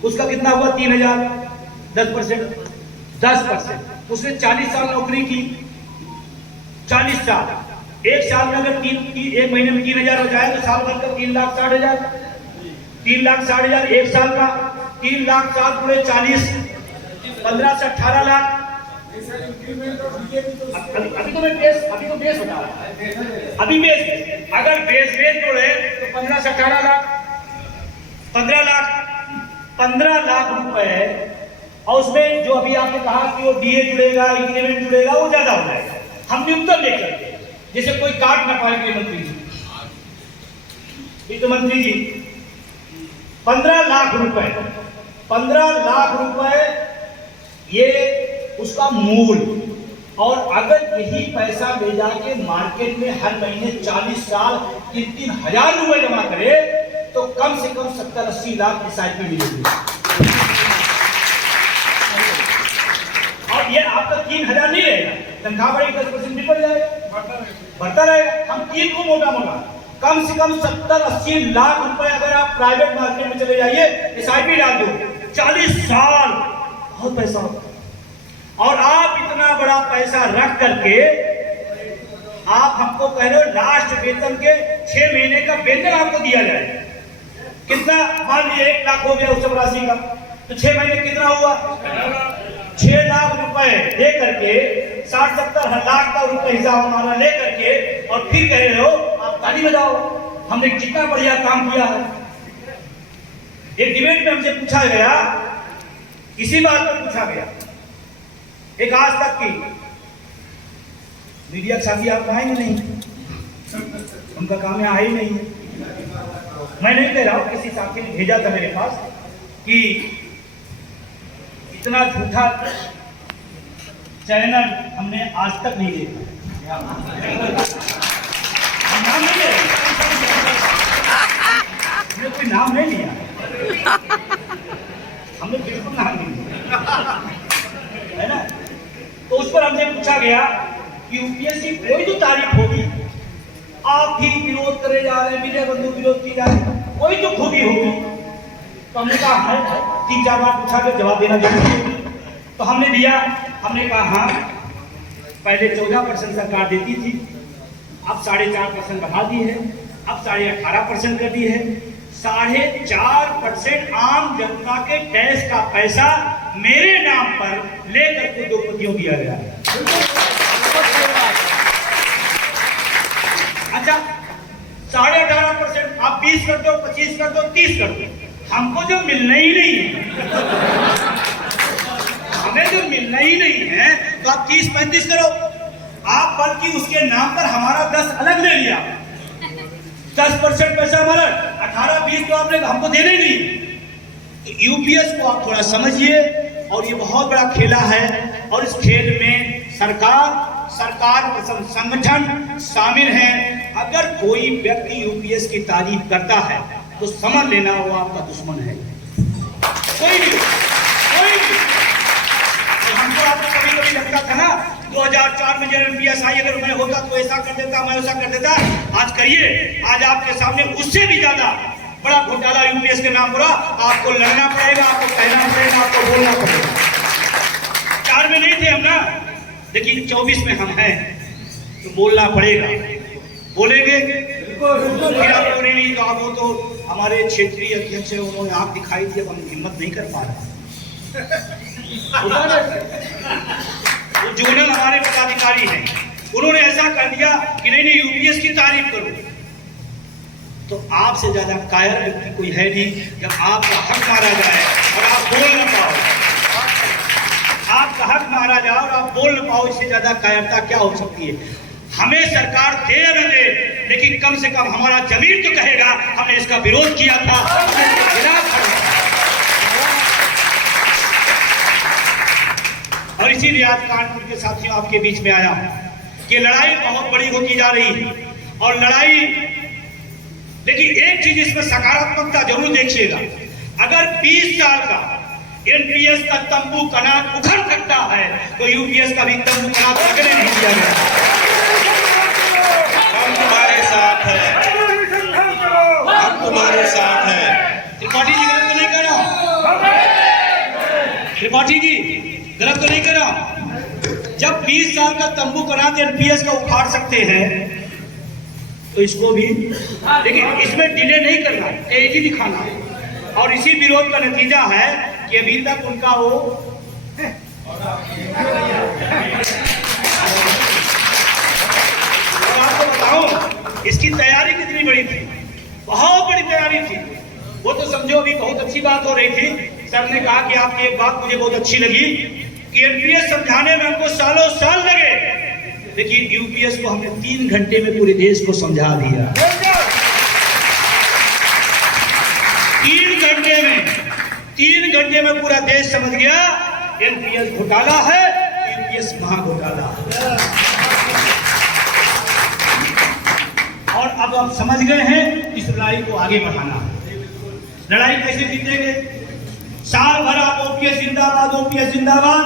उसका कितना हुआ 3,000, 10%। उसने 40 साल नौकरी की, 40 साल, एक साल में अगर एक महीने में 3,000 हो जाए तो साल भर का 3,60,000, 3,60,000 एक साल का, 3,60,000 पूरे 40, 15 से 18 लाख। अभी तो बेस बता रहा है, अभी बेस, अगर बेस जोड़े तो 15 से 18 लाख, 15 लाख रुपए। और उसमें जो अभी आपने कहा कि वो डीए जुड़ेगा, इंक्रीमेंट जुड़ेगा, वो ज्यादा हो जाएगा। हम न्यूनतम लेकर, जैसे कोई काट ना पाएंगे मंत्री जी, वित्त मंत्री जी, 15 लाख रुपए, 15 लाख रुपए ये उसका मूल। और अगर यही पैसा ले जाके मार्केट में हर महीने 40 साल 3,000 रुपए जमा करे तो कम से कम 70-80 लाख SIP मिलेगी। और ये आपका 3,000 नहीं रहेगा, तनख्वाह बढ़ेगी 10% भी बढ़ जाएगा, बढ़ता रहेगा। हम 3 को मोटा कम से कम 70-80 लाख रुपए अगर आप प्राइवेट मार्केट में चले जाइए, SIP डाल दो, 40 साल, बहुत पैसा होता है। और आप इतना बड़ा पैसा रख करके आप हमको कह रहे हो लास्ट वेतन के 6 महीने का वेतन आपको दिया जाए, कितना? मान लीजिए 1 लाख हो गया उस राशि का, तो 6 महीने कितना हुआ? 6 लाख रुपए दे करके 60-70 लाख का रुपए हिसाब हमारा ले करके, और फिर कह रहे हो आप ताली बजाओ, हमने कितना बढ़िया काम किया है। एक डिबेट में हमसे पूछा गया, इसी बात पर पूछा गया, एक आज तक की मीडिया साथी आप आएंगे नहीं, उनका काम यहाँ ही नहीं है। मैं नहीं कह रहा हूं, किसी साथी ने भेजा था मेरे पास कि इतना झूठा चैनल हमने आज तक नहीं देखा। हम नाम नहीं ले रहे, हमने कोई नाम नहीं लिया, हमने बिल्कुल नाम नहीं लिया, है ना। तो उस पर हमसे पूछा गया कि यूपीएससी कोई तो तारीफ होगी, आप भी विरोध करे जा रहे हैं, विजय बंधु विरोध की जा रहे हैं, कोई तो खूबी होगी। तो हमने कहा है, 3-4 बार पूछा कर जवाब देना जरूरी है। तो हमने दिया, हमने कहा हाँ, पहले 14% सरकार देती थी, अब 4.5% बढ़ा दी है, अब 18.5% कर दी है। 4.5% आम जनता के टैक्स का पैसा मेरे नाम पर लेकर के 2 पतियों दिया गया है। अच्छा, 18.5% आप 20 कर दो, 25 कर दो, 30 कर दो, हमको जो मिलना ही नहीं है, हमें जो मिलना ही नहीं है, तो आप 30-35 करो। आप बल्कि उसके नाम पर हमारा 10 अलग ले लिया, 10% पैसा हमारा, 18-20 तो आपने हमको देना ही नहीं। तो यूपीएस को आप थोड़ा समझिए, और ये बहुत बड़ा खेला है, और इस खेल में सरकार के संगठन शामिल हैं। अगर कोई व्यक्ति यूपीएस की तारीफ करता है तो समझ लेना वो आपका दुश्मन है, कोई भी। तो हमको आपको कभी लगता था ना 2004 में जब यूपीएस आई, अगर मैं होता तो ऐसा कर देता, मैं ऐसा कर देता। आज करिए, आज आपके सामने उससे भी ज्यादा बड़ा घोटाला यूपीएस के नाम पर आपको लड़ना पड़ेगा, आपको कहना पड़ेगा, आपको बोलना पड़ेगा। 4 में नहीं थे हम ना, लेकिन 24 में हम हैं, तो बोलना पड़ेगा। बोलेंगे फिर आप बोले नहीं तो आप, वो तो हमारे क्षेत्रीय अध्यक्ष है, उन्होंने आंख दिखाई थी, अब हम हिम्मत नहीं कर पा रहे। वो जोनल हमारे पदाधिकारी हैं, उन्होंने ऐसा कर दिया कि नहीं यूपीएस की तारीफ करो। तो आपसे ज्यादा कायर व्यक्ति कोई है नहीं। जब आपका हक मारा जाए और आप बोल न पाओ, आपका हक मारा जाए और आप बोल न पाओ, इससे ज्यादा कायरता क्या हो सकती है। हमें सरकार दे न दे, लेकिन कम से कम हमारा जमीर तो कहेगा हमने इसका विरोध किया था, और इसीलिए आज कानपुर के साथियों आपके बीच में आया कि लड़ाई बहुत बड़ी होती जा रही है, और लड़ाई, लेकिन एक चीज इसमें सकारात्मकता जरूर देखिएगा। अगर 20 साल का एनपीएस का तंबू कनात उखड़ सकता है, तो यूपीएस का भी तंबू कनात लगने नहीं दिया गया। हम तुम्हारे साथ हैं, हम तुम्हारे साथ हैं। त्रिपाठी जी गलत तो नहीं कर रहा, त्रिपाठी जी गलत तो नहीं कर रहा। जब 20 साल का तंबू कनात एनपीएस का उखाड़ सकते हैं, तो इसको भी, लेकिन इसमें डिले नहीं करना, तेजी दिखाना। और इसी विरोध का नतीजा है कि अभी तक उनका वो और आपको बताऊं इसकी तैयारी कितनी बड़ी थी, बहुत बड़ी तैयारी थी। वो तो समझो अभी बहुत अच्छी बात हो रही थी। सर ने कहा कि आपकी एक बात मुझे बहुत अच्छी लगी कि एनपीएस समझाने में हमको सालों साल लगे, लेकिन यूपीएस को हमने 3 घंटे में पूरे देश को समझा दिया। 3 घंटे में पूरा देश समझ गया एनपीएस घोटाला है, यूपीएस महाघोटाला है। और अब आप समझ गए हैं इस लड़ाई को आगे बढ़ाना। लड़ाई कैसे जीतेंगे? साल भर आप ओपीएस जिंदाबाद, ओपीएस जिंदाबाद,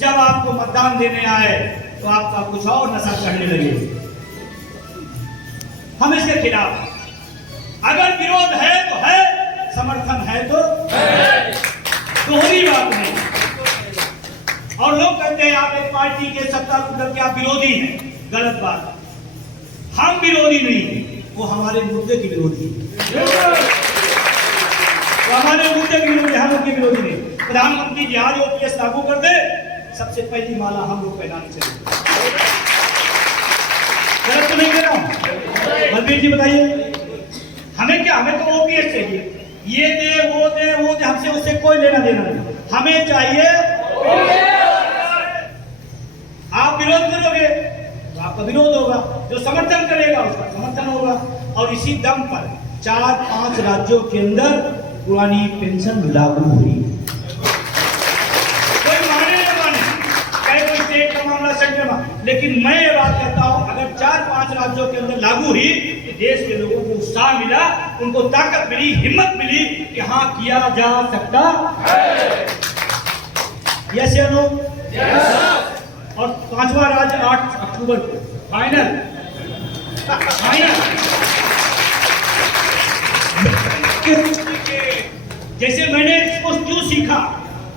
जब आपको मतदान देने आए तो आपका कुछ और नशा चढ़ने लगे। हम इसके खिलाफ, अगर विरोध है तो है, समर्थन है तो दोहरी बात नहीं। और लोग कहते हैं आप एक पार्टी के सत्ता के आप विरोधी हैं, गलत बात। हम विरोधी नहीं, वो हमारे मुद्दे के विरोधी है, वो हमारे मुद्दे के विरोधी, हम उनके विरोधी नहीं। प्रधानमंत्री जी आज ओपीएस लागू कर दे, सबसे पहली माला हम लोग पहनाने चले। गलत तो नहीं कर रहा हूं? बलबीर जी बताइए, हमें क्या, हमें तो ओपीएस चाहिए, ये दे वो दे वो दे, हमसे उससे कोई लेना देना नहीं, हमें चाहिए। आप विरोध करोगे तो आपका विरोध होगा, जो समर्थन करेगा उसका समर्थन होगा। और इसी दम पर 4-5 राज्यों के अंदर पुरानी पेंशन लागू हुई। कोई माने न माने, चाहे कोई स्टेट का मामला, सेंटर का, लेकिन मैं ये बात कहता हूं, अगर 4-5 राज्यों के अंदर लागू हुई तो देश के लोगों को उत्साह मिला, उनको ताकत मिली, हिम्मत मिली कि हाँ किया जा सकता है। यस या नो? और 5वां राज्य 8 अक्टूबर को फाइनल। जैसे मैंने इसको क्यों सीखा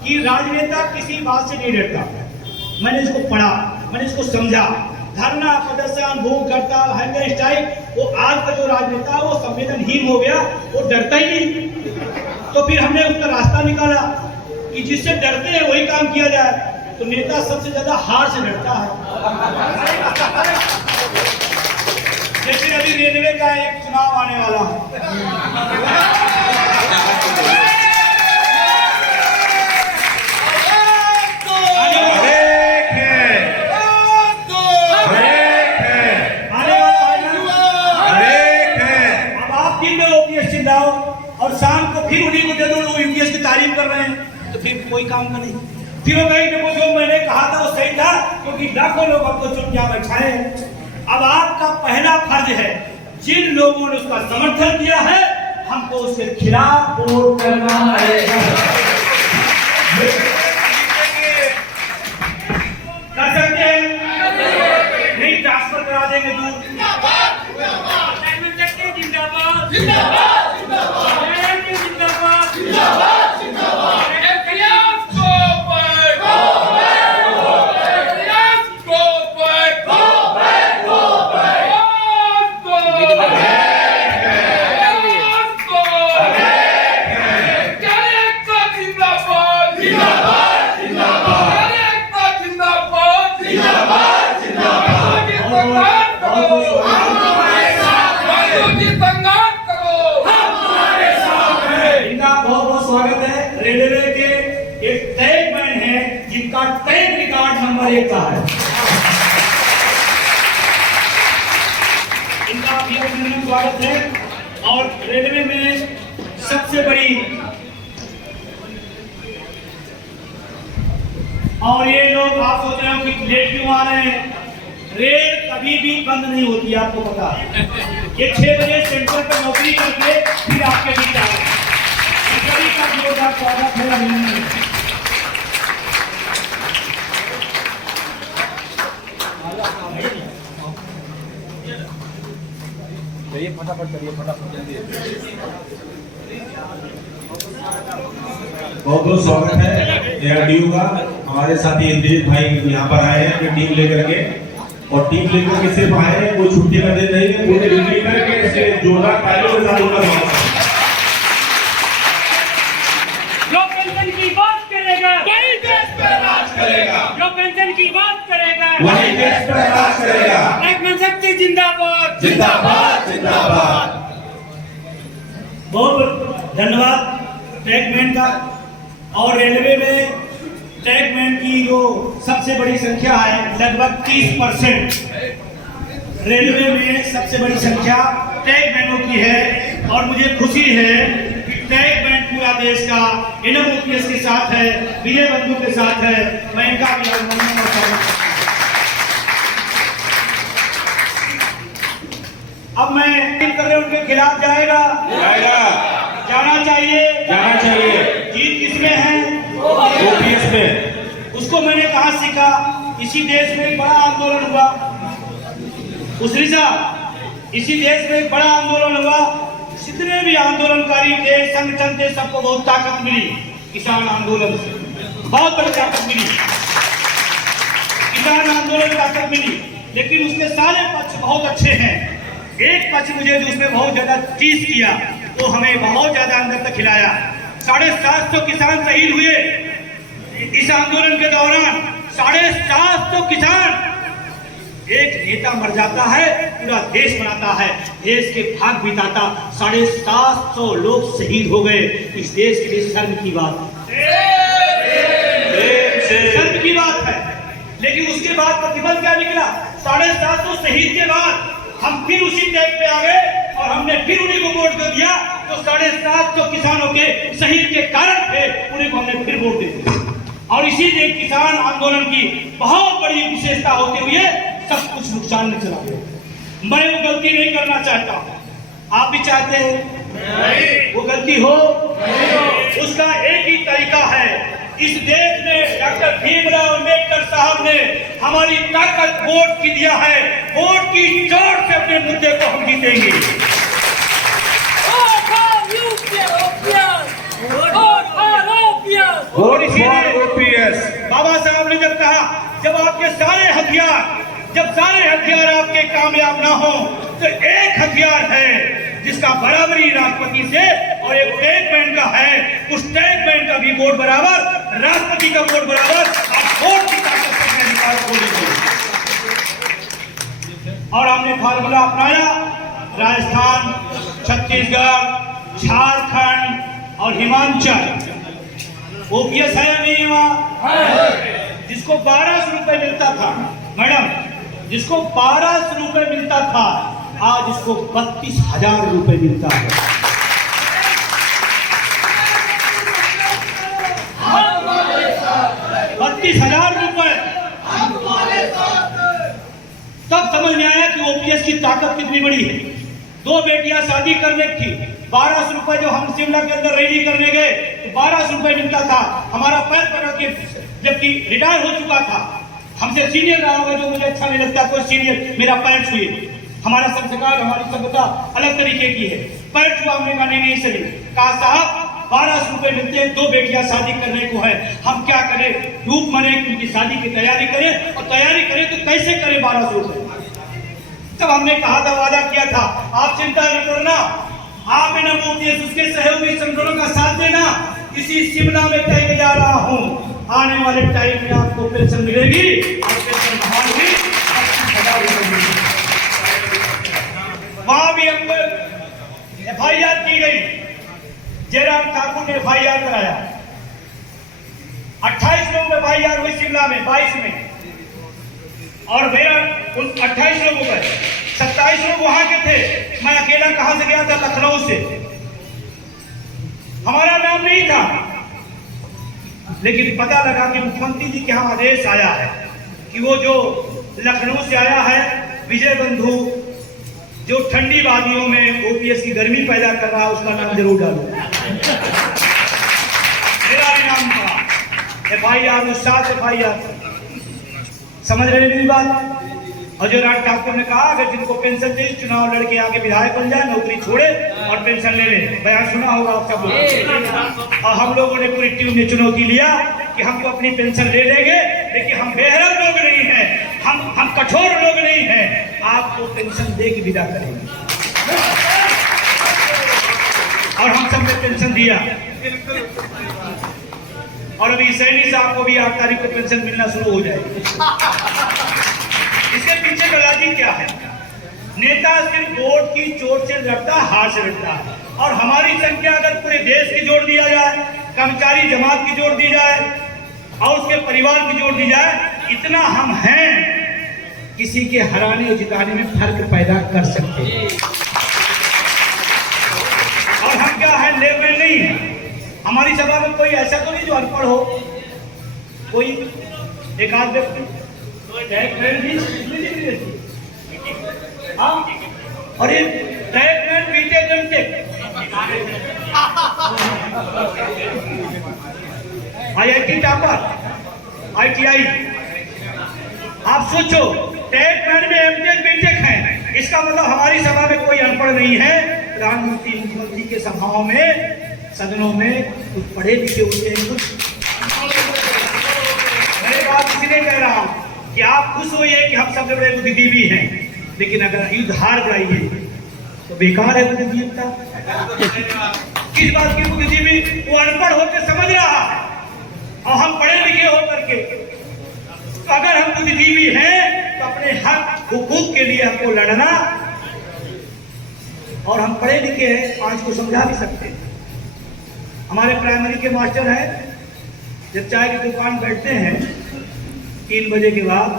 कि राजनेता किसी बात से नहीं डरता, मैंने इसको पढ़ा, मैंने इसको समझा। धरना, प्रदर्शन, भूख हड़ताल, हंगर स्ट्राइक, वो आज का जो राजनेता है वो संवेदनहीन हो गया, वो डरता ही नहीं। तो फिर हमने उसका रास्ता निकाला, कि जिससे डरते हैं वही काम किया जाए, तो नेता सबसे ज्यादा हार से डरता है। जैसे अभी रेलवे का एक चुनाव आने वाला है, और शाम को फिर उन्हीं को दे दो, वो यूपीएस की तारीफ कर रहे हैं, तो फिर कोई काम का नहीं। फिर वो कहीं देखो जो मैंने कहा था वो सही था, क्योंकि लाखों लोग आपको चुन के बैठाए हैं। अब आपका पहला फर्ज है, जिन लोगों ने उसका समर्थन किया है, हमको उसके खिलाफ वोट करना है। कर सकते हैं, नहीं ट्रांसफर करा देंगे दूर। रेलवे के एक ट्रैकमैन है जिनका ट्रैक रिकॉर्ड नंबर 1 का है। इनका भी अभिनंदन स्वागत है। और रेलवे में सबसे बड़ी, और ये लोग आप सोच रहे हो कि लेट क्यों आ रहे हैं, रेल कभी भी बंद नहीं होती, आपको पता है। ये 6 बजे सेंटर पर नौकरी करके फिर आपके बीच आ रहे हैं। का जोरदार स्वागत है। फटाफट करिए, फटाफट जल्दी। बहुत बहुत स्वागत है एआरडीयू का। हमारे साथी इंद्रजीत भाई यहाँ पर आए हैं अपनी टीम लेकर के, और टीम लेकर के सिर्फ आए हैं, कोई छुट्टी का दिन नहीं है, पूरे ड्यूटी करके इसके जोरदार तालियों के साथ उनका स्वागत है। जो पेंशन की बात करेगा वही देश पर राज करेगा, जो पेंशन की बात करेगा वही देश पर राज करेगा। ट्रैकमैन शक्ति जिंदाबाद, जिंदाबाद, जिंदाबाद। बहुत धन्यवाद ट्रैकमैन का। और रेलवे में ट्रैकमैन की जो सबसे बड़ी संख्या है, लगभग 30% रेलवे में सबसे बड़ी संख्या ट्रैकमैनों की है। और मुझे खुशी है कि ट्रैकमैन पूरा देश का एनएमओपीएस के साथ है, विजय बंधु के साथ है। मैं इनका भी अभिनंदन करता हूं। अब मैं कर रहे उनके खिलाफ जाएगा, जाना चाहिए, जाना चाहिए। जीत किसमें है? ओपीएस में। उसको मैंने कहा सीखा, इसी देश में एक बड़ा आंदोलन हुआ, उसरी साहब, इसी देश में एक बड़ा आंदोलन हुआ। जितने भी आंदोलनकारी थे, संगठन थे, सबको बहुत ताकत मिली किसान आंदोलन से, बहुत बड़ी ताकत मिली, किसान आंदोलन ताकत मिली। लेकिन उसके सारे पक्ष बहुत अच्छे हैं। एक पक्ष मुझे जो उसमें बहुत ज्यादा टीज किया, तो हमें बहुत ज्यादा अंदर तक खिलाया। 750 किसान शहीद हुए इस आंदोलन के दौरान। 750 किसान। एक नेता मर जाता है, पूरा देश बनाता है, देश के भाग बिताता। 750 लोग शहीद हो गए। इस देश के लिए शर्म की बात है, शर्म की बात है। लेकिन उसके बाद प्रतिफल क्या निकला? 750 शहीद के बाद हम फिर उसी ट्रैक पे आ गए और हमने फिर उन्हीं को वोट दे दिया। तो 750 किसानों के शहीद के कारण थे, उन्हीं को हमने फिर वोट दे दिया। और इसीलिए किसान आंदोलन की बहुत बड़ी विशेषता होते हुए सब कुछ नुकसान में चला गया। मैं वो गलती नहीं करना चाहता, आप भी चाहते हैं वो गलती हो? उसका एक ही तरीका है। इस देश में डॉक्टर भीमराव अम्बेडकर साहब ने हमारी ताकत वोट की दिया है। वोट की जोर से अपने मुद्दे को हम जीतेंगे। बाबा साहब ने जब कहा, जब आपके सारे हथियार आपके कामयाब ना हो, तो एक हथियार है जिसका बराबरी राष्ट्रपति से और एक टैग बैंड का है, उस टैग बैंड का भी वोट बराबर, राष्ट्रपति का वोट बराबर। आप वोट की ताकत से अपने अधिकार को लेंगे। और हमने फार्मूला अपनाया, राजस्थान, छत्तीसगढ़, झारखंड और हिमाचल ओपीएस है या नहीं वहां? जिसको 1200 रुपए मिलता था मैडम, जिसको 1200 रुपए मिलता था, आज इसको 32,000 रुपए मिलता है। ₹32,000। तब समझ में आया कि ओपीएस की ताकत कितनी बड़ी है। 2 बेटियां शादी करने की, 1200 रुपए जो हम शिमला के अंदर रैली करने गए तो 1200 रुपए मिलता था। हमारा पैर पकड़ के, जबकि रिटायर हो चुका था, हमसे सीनियर रहा होगा, जो मुझे अच्छा नहीं लगता कोई सीनियर मेरा पैर छुए। हमारा संस्कार, हमारी सभ्यता अलग तरीके की है। पैर छुआ, हमने कहा नहीं चले। कहा साहब 1200 रुपए मिलते हैं, 2 बेटियां शादी करने को है, हम क्या करें? धूप मरे, उनकी शादी की तैयारी करें, और तैयारी करें तो कैसे करें 1200 रुपए? तब हमने कहा था, वादा किया था, आप चिंता न करना, आप इन ओपीएस उसके सहयोगी संगठनों का साथ देना। इसी शिमला में कह के जा रहा हूं, आने वाले टाइम में आपको पेंशन मिलेगी और पेंशन महान भी 32,000 रुपए मिलेगी। वहां भी हमको FIR की गई, जयराम ठाकुर ने FIR कराया। 28 लोगों में FIR हुई शिमला में, 22 में, और मेरा उन 28 लोगों पर 27 लोग वहां के थे। मैं अकेला कहां से गया था? लखनऊ से। हमारा नाम नहीं था, लेकिन पता लगा कि मुख्यमंत्री जी के यहाँ आदेश आया है कि वो जो लखनऊ से आया है विजय बंधु, जो ठंडी वादियों में ओपीएस की गर्मी पैदा कर रहा है, उसका नाम जरूर डालो। मेरा भी नाम था। FIR, उस साथ FIR, समझ रहे मेरी बात? और जो राज ठाकुर ने कहा अगर जिनको पेंशन दे, चुनाव लड़के आगे विधायक बन जाए, नौकरी छोड़े और पेंशन ले ले। बयान सुना होगा आप सब लोग। और हम लोगों ने पूरी टीम ने चुनौती लिया कि हम तो अपनी पेंशन ले लेंगे, लेकिन हम बेहरम लोग नहीं हैं, हम कठोर लोग नहीं हैं, आपको पेंशन दे के विदा करेंगे। और हम सबने पेंशन दिया। और अभी सैनी साहब को भी 8 तारीख को पेंशन मिलना शुरू हो जाएगी। इसके पीछे का लॉजिक क्या है? नेता सिर्फ वोट की चोट से लड़ता, हार से लड़ता है। और हमारी संख्या अगर पूरे देश की जोड़ दिया जाए, कर्मचारी जमात की जोड़ दी जाए और उसके परिवार की जोड़ दी जाए, इतना हम हैं, किसी के हराने और जिताने में फर्क पैदा कर सकते हैं। और हम क्या है, लेवल नहीं है। हमारी सभा में कोई ऐसा तो नहीं जो अनपढ़ हो, कोई एक आध व्यक्ति और ये IIT टॉपर, ITI, आप सोचो टेक मैन में MTech बीटेक है, इसका मतलब हमारी सभा में कोई अनपढ़ नहीं है। प्रधानमंत्री मुख्यमंत्री के सभाओं में, सदनों में कुछ पढ़े लिखे होते हैं, कुछ। मैं बात इसलिए कह रहा हूं कि आप खुश होइए कि हम सब बड़े बुद्धिजीवी हैं, लेकिन अगर युद्ध हार जाइए तो बेकार है बुद्धिजीविता। किस बात की बुद्धिजीवी? वो अनपढ़ होकर समझ रहा है और हम पढ़े लिखे होकर के। तो अगर हम बुद्धिजीवी हैं तो अपने हक हुकूक के लिए हमको लड़ना, और हम पढ़े लिखे हैं, 5 को समझा भी सकते हैं। हमारे प्राइमरी के मास्टर हैं, जब चाय की दुकान बैठते हैं 3 बजे के बाद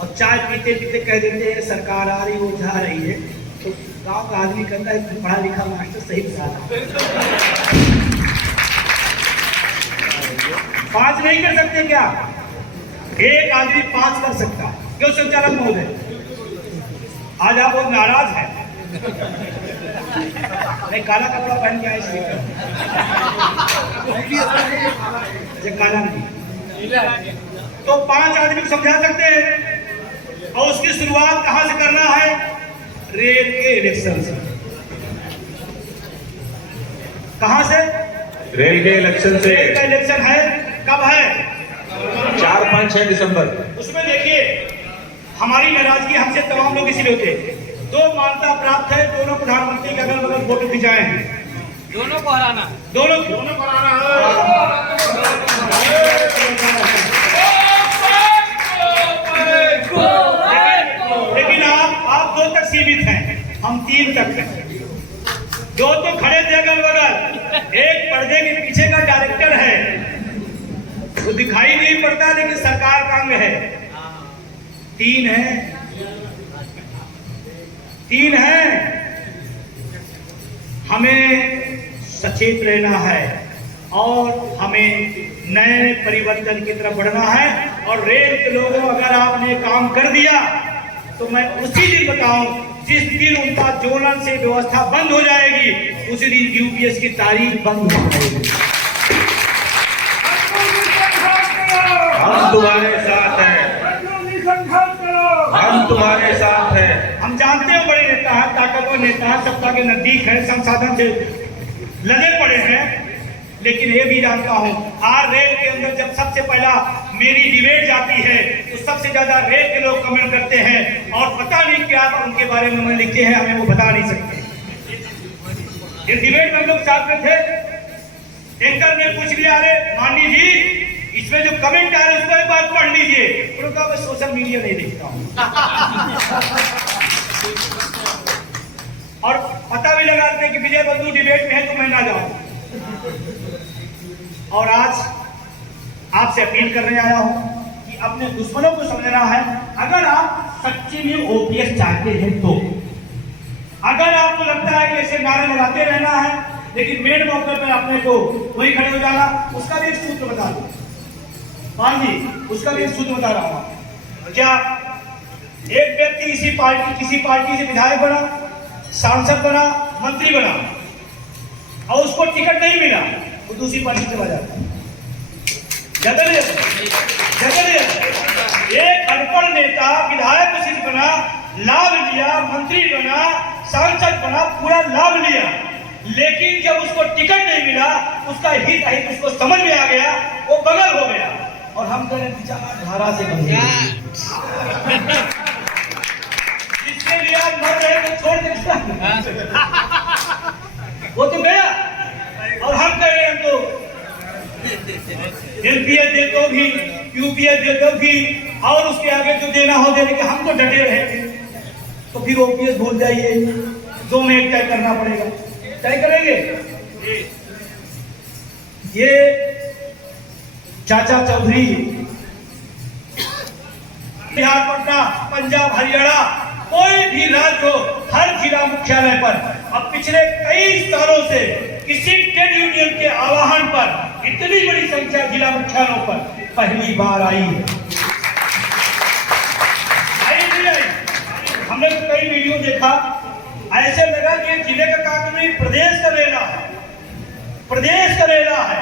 और चाय पीते पीते कह देते हैं सरकार आ रही, वो जा रही है, तो गांव का आदमी कहता है पढ़ा लिखा मास्टर सही बता रहा। 5 नहीं कर सकते क्या? एक आदमी 5 कर सकता है। क्यों संचालक महोदय? आज आप बहुत नाराज हैं। नहीं, काला कपड़ा पहन के आए इसलिए काला नहीं। तो 5 आदमी को समझा सकते हैं। और उसकी शुरुआत कहां से करना है? रेल के इलेक्शन से। कहां से? रेल के इलेक्शन से। रेल का इलेक्शन है, कब है? 4, 5, 6 दिसंबर। उसमें देखिए हमारी नाराजगी हमसे तमाम लोग इसीलिए होते हैं। 2 मान्यता प्राप्त है, 2 दोनों प्रधानमंत्री के अगल बगल फोटो खिंचाए हैं। दोनों को हराना है। दोनों को हराना है। लेकिन आप 2 तक सीमित हैं, हम 3 तक हैं। 2 तो खड़े थे अगल बगल, एक पर्दे के पीछे का डायरेक्टर है, वो दिखाई नहीं पड़ता लेकिन सरकार का अंग है। 3 है। हमें सचेत रहना है और हमें नए परिवर्तन की तरफ बढ़ना है। और रेल के लोगों, अगर आपने काम कर दिया तो मैं उसी दिन बताऊं, जिस दिन उनका जोलन से व्यवस्था बंद हो जाएगी उसी दिन यूपीएस की तारीख बंद हो जाएगी। हम तुम्हारे साथ हैं, हम तुम्हारे साथ हैं। हम जानते हैं बड़े नेता हैं, ताकतवर नेता हैं, सत्ता के नजदीक है, संसाधन से लगे पड़े हैं, लेकिन ये भी जानता हूं आज रेल के अंदर जब सबसे पहला मेरी डिबेट जाती है तो सबसे ज्यादा रेल के लोग कमेंट करते हैं और पता नहीं क्या उनके बारे में लिखते हैं, हमें वो बता नहीं सकते। इस डिबेट में हम लोग साथ में थे, एंकर ने पूछ लिया, अरे मानी जी इसमें जो कमेंट आ रहे हैं उसको एक बार पढ़ लीजिए। उन्होंने कहा मैं सोशल मीडिया नहीं देखता हूं। और पता भी लगाते हैं कि विजय बंधु डिबेट में है तो मैं ना जाऊं। और आज आपसे अपील करने आया हूं कि अपने दुश्मनों को समझना है। अगर आप सच्ची में ओपीएस चाहते हैं तो, अगर आपको लगता है कि ऐसे नारे लगाते रहना है लेकिन मेन मौके पर अपने को वही खड़े हो जाना, उसका भी एक सूत्र बता दो। हाँ जी, उसका भी एक सूत्र बता रहा हूं। क्या एक व्यक्ति किसी पार्टी से विधायक बना, सांसद बना, मंत्री बना और उसको टिकट नहीं मिला, वो दूसरी पार्टी चला जाता है। एक अनपढ़ नेता विधायक सीट बना, लाभ लिया, मंत्री बना, सांसद बना, पूरा लाभ लिया, लेकिन जब उसको टिकट नहीं मिला, उसका हित अहित उसको समझ में आ गया, वो बगल हो गया और हम करें धारा से बन गया। जिसके लिए आप मर रहे तो छोड़ दे, वो तो गया। और हम कह रहे हैं तो एलपीएस दे तो भी, यूपीएस दे तो भी, और उसके आगे जो देना हो देने के, हम तो डटे रहे। तो फिर ओपीएस भूल जाइए, 2 में 1 तय करना पड़ेगा। तय करेंगे। ये चाचा चौधरी बिहार, पटना, पंजाब, हरियाणा, कोई भी राज्य हो, हर जिला मुख्यालय पर अब पिछले कई सालों से किसी ट्रेड यूनियन के आह्वान पर इतनी बड़ी संख्या जिला मुख्यालयों पर पहली बार आई है। हमने तो कई वीडियो देखा, ऐसे लगा कि जिले का काम नहीं, प्रदेश का लेना है, प्रदेश का लेना है।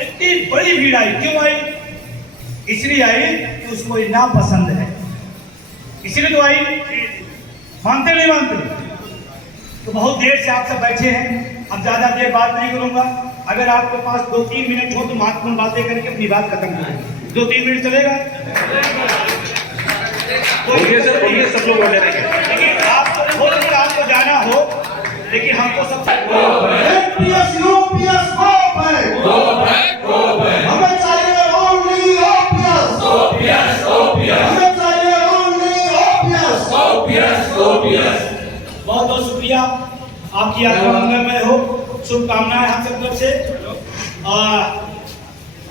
इतनी बड़ी भीड़ आई, क्यों आई? इसलिए आई कि उसको इतना पसंद है, इसलिए तो आई। मानते नहीं मानते? तो बहुत देर से आप सब बैठे हैं, अब ज्यादा देर बात नहीं करूंगा। अगर आपके पास 2-3 मिनट हो तो महत्वपूर्ण बातें करके अपनी बात खत्म करें। 2-3 मिनट चलेगा? सब लोग बोल रहे हैं। लेकिन आपको जाना हो, लेकिन हमको सब हमें चाहिए ओनली ओपीएस, हमें चाहिए ओनली ओपीएस। बहुत बहुत शुक्रिया, आपकी यात्रा मंगलमय हो, शुभकामनाएं हम सब तरफ से।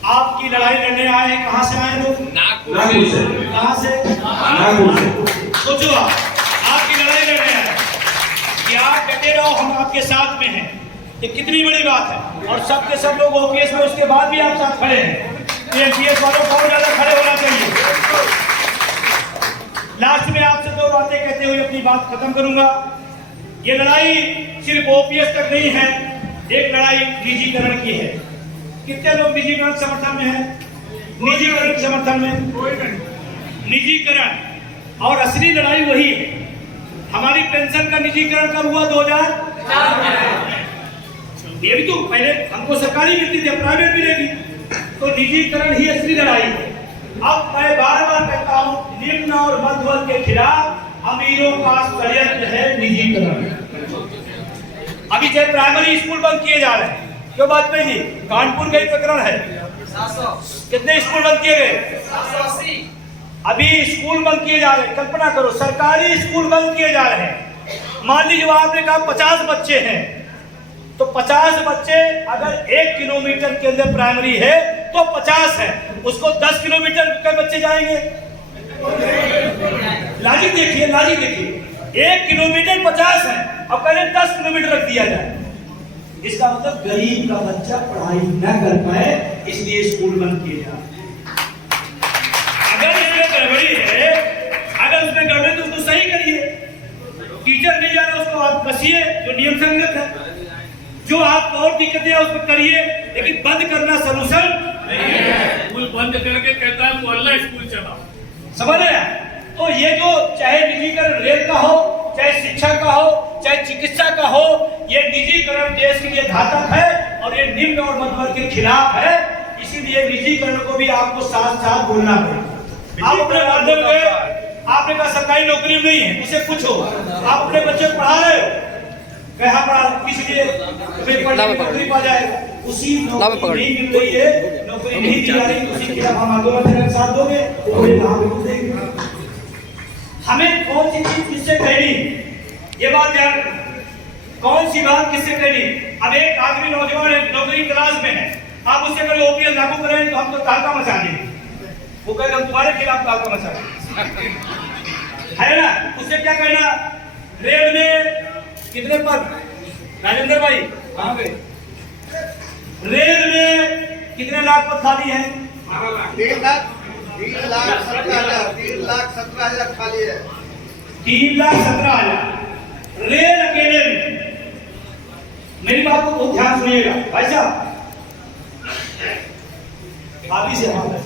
आपकी लड़ाई लड़ने आए हैं, कहाँ से आए लोग? नागपुर से। कहाँ से? नागपुर से। सोचो आपकी लड़ाई लड़ने आए कि आप डटे रहो, हम आपके साथ में हैं, ये कितनी बड़ी बात है। और सब के सब लोग ओपीएस में, उसके बाद भी आप साथ खड़े हैं। एलपीएस वालों को और ज्यादा खड़े होना चाहिए। लास्ट में आपसे 2 बातें कहते हुए अपनी बात खत्म करूंगा। ये लड़ाई सिर्फ ओपीएस तक नहीं है, एक लड़ाई निजीकरण की है। कितने लोग निजीकरण समर्थन में हैं? निजीकरण के समर्थन में? निजीकरण और असली लड़ाई वही है। हमारी पेंशन का निजीकरण कब हुआ? 2004 में। ये भी तो पहले हमको सरकारी मिलती थी, प्राइवेट मिलेगी, तो निजीकरण ही असली लड़ाई है। अब मैं बार-बार कहता हूं, निम्न और मध्य वर्ग के खिलाफ अमीरों का षड्यंत्र है निजीकरण। अभी चाहे प्राइमरी स्कूल बंद किए जा रहे हैं, क्यों वाजपेयी जी? कानपुर का ही प्रकरण है, 700 कितने स्कूल बंद किए गए? 780 अभी स्कूल बंद किए जा रहे हैं। कल्पना करो, सरकारी स्कूल बंद किए जा रहे हैं। मान लीजिए आपने कहा 50 बच्चे हैं, तो 50 बच्चे अगर 1 किलोमीटर के अंदर प्राइमरी है तो 50 है, उसको 10 किलोमीटर के बच्चे जाएंगे। लॉजिक देखिए, लॉजिक देखिए, 1 किलोमीटर 50 है, अब पहले 10 किलोमीटर रख दिया जाए। इसका मतलब गरीब का बच्चा पढ़ाई न कर पाए, इसलिए स्कूल बंद किए जा रहे हैं। अगर इसमें गड़बड़ी है, अगर उसमें गड़बड़ी तो उसको सही करिए। टीचर नहीं जा रहा उसको आप कसिए, जो नियम संगत है। जो आपको और दिक्कतें हैं उसको करिए, लेकिन बंद करना सलूशन नहीं है। स्कूल बंद करके कहता है मोहल्ला स्कूल चला, समझ रहे हैं? तो ये जो चाहे निजीकरण रेल का हो, चाहे शिक्षा का हो, चाहे चिकित्सा का हो, ये निजीकरण देश के लिए घातक है और ये निम्न और मध्य वर्ग के खिलाफ है। इसीलिए निजीकरण को भी आपको साथ साथ बोलना पड़ेगा। आप अपने माध्यम में, आपने कहा सरकारी नौकरी नहीं है, उसे पूछो, आप अपने बच्चे पढ़ा रहे हो, कहाँ पढ़ा, किसलिए नौकरी पा जाएगा? उसी नौकरी नहीं मिल रही है, नौकरी नहीं दी जा रही, उसी के खिलाफ हम आंदोलन साथ दोगे, हमें कौन सी चीज किससे कहनी, ये बात ध्यान रखना, कौन सी बात किससे कहनी। अब एक आदमी नौजवान है, नौकरी तलाश में है, आप उससे अगर ओपीएस लागू करें तो हम तो तालका मचा देंगे, वो कहेगा हम तुम्हारे खिलाफ तालका मचा देंगे, है ना? उससे क्या कहना, रेल में कितने पद, राजेंद्र भाई कहाँ गए? रेल में कितने लाख पद खाली हैं? 3,17,000 खाली है। 3,17,000 रेल अकेले में। मेरी बात को बहुत ध्यान सुनिएगा भाई साहब, आप ही से हाल है,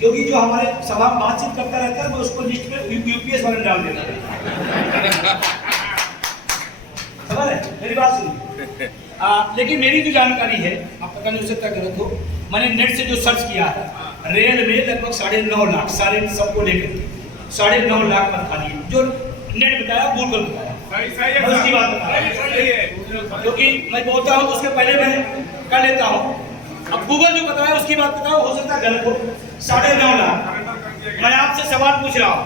क्योंकि जो हमारे सभा में बातचीत करता रहता है वो उसको लिस्ट में यूपीएस वाले डाल देता है। समझ रहे? मेरी बात सुनिए। लेकिन मेरी जो जानकारी है, आप पता नहीं हो सकता गलत हो, मैंने नेट से जो सर्च किया है, रेल में लगभग 9.5 लाख, सारे सबको लेकर 9.5 लाख पद खाली है, जो नेट बताया, गूगल बताया, मैं उसकी बात बता रहा हूं, क्योंकि मैं बोलता हूँ तो उसके पहले मैं कर लेता हूँ। अब गूगल जो बताया उसकी बात बताओ, हो सकता है गलत हो। 9.5 लाख, मैं आपसे सवाल पूछ रहा हूँ,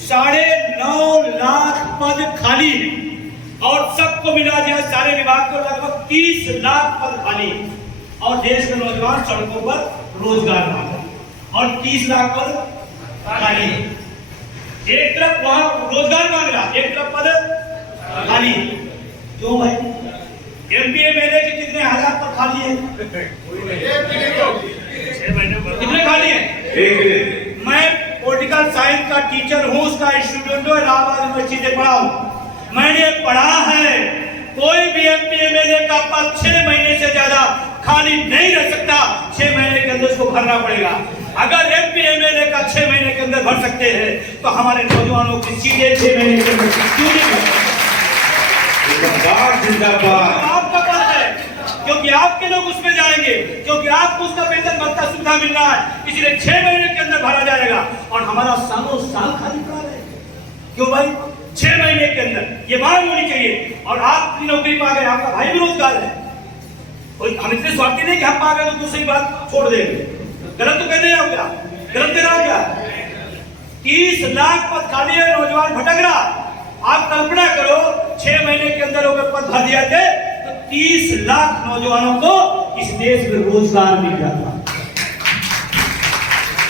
9.5 लाख पद खाली और सबको मिला दिया, सारे विभाग को लगभग 30 लाख पद खाली, और देश के नौजवान सड़कों पर रोजगार मांग रहे हैं, और 30 लाख पद खाली। एक तरफ वहां रोजगार मांग रहा, एक तरफ पद खाली। क्यों भाई? एमपी एमएलए के कितने हजार पद खाली है? कितने खाली है? मैं पॉलिटिकल साइंस का टीचर हूँ, उसका स्टूडेंट हूँ, इलाहाबाद यूनिवर्सिटी से पढ़ा हूँ, मैंने पढ़ा है कोई भी एमपी एमएलए का पद 6 महीने से ज्यादा खाली नहीं रह सकता, 6 महीने के अंदर उसको भरना पड़ेगा। अगर एमपी एमएलए का 6 महीने के अंदर भर सकते हैं तो हमारे नौजवानों की सीधे 6 महीने के अंदर क्यों नहीं भर सकते? आपका पद है, क्योंकि आपके लोग उसमें जाएंगे, क्योंकि आपको उसका वेतन भत्ता सुविधा मिल रहा है, इसलिए 6 महीने के अंदर भरा जाएगा, और हमारा सालों साल खाली पड़ा रहेगा। क्यों भाई? 6 महीने के अंदर ये मांग होनी चाहिए। और आप अपनी नौकरी पा गए, आपका भाई बेरोजगार है, हम इतने स्वार्थी नहीं कि हम पा गए तो दूसरी बात छोड़ देंगे। गलत तो कहते हैं क्या? गलत कह रहा हूं क्या? 30 लाख पद खाली है, नौजवान भटक रहा। आप कल्पना करो 6 महीने के अंदर अगर पद भर दिया थे तो 30 लाख नौजवानों को इस देश में रोजगार मिल जाता।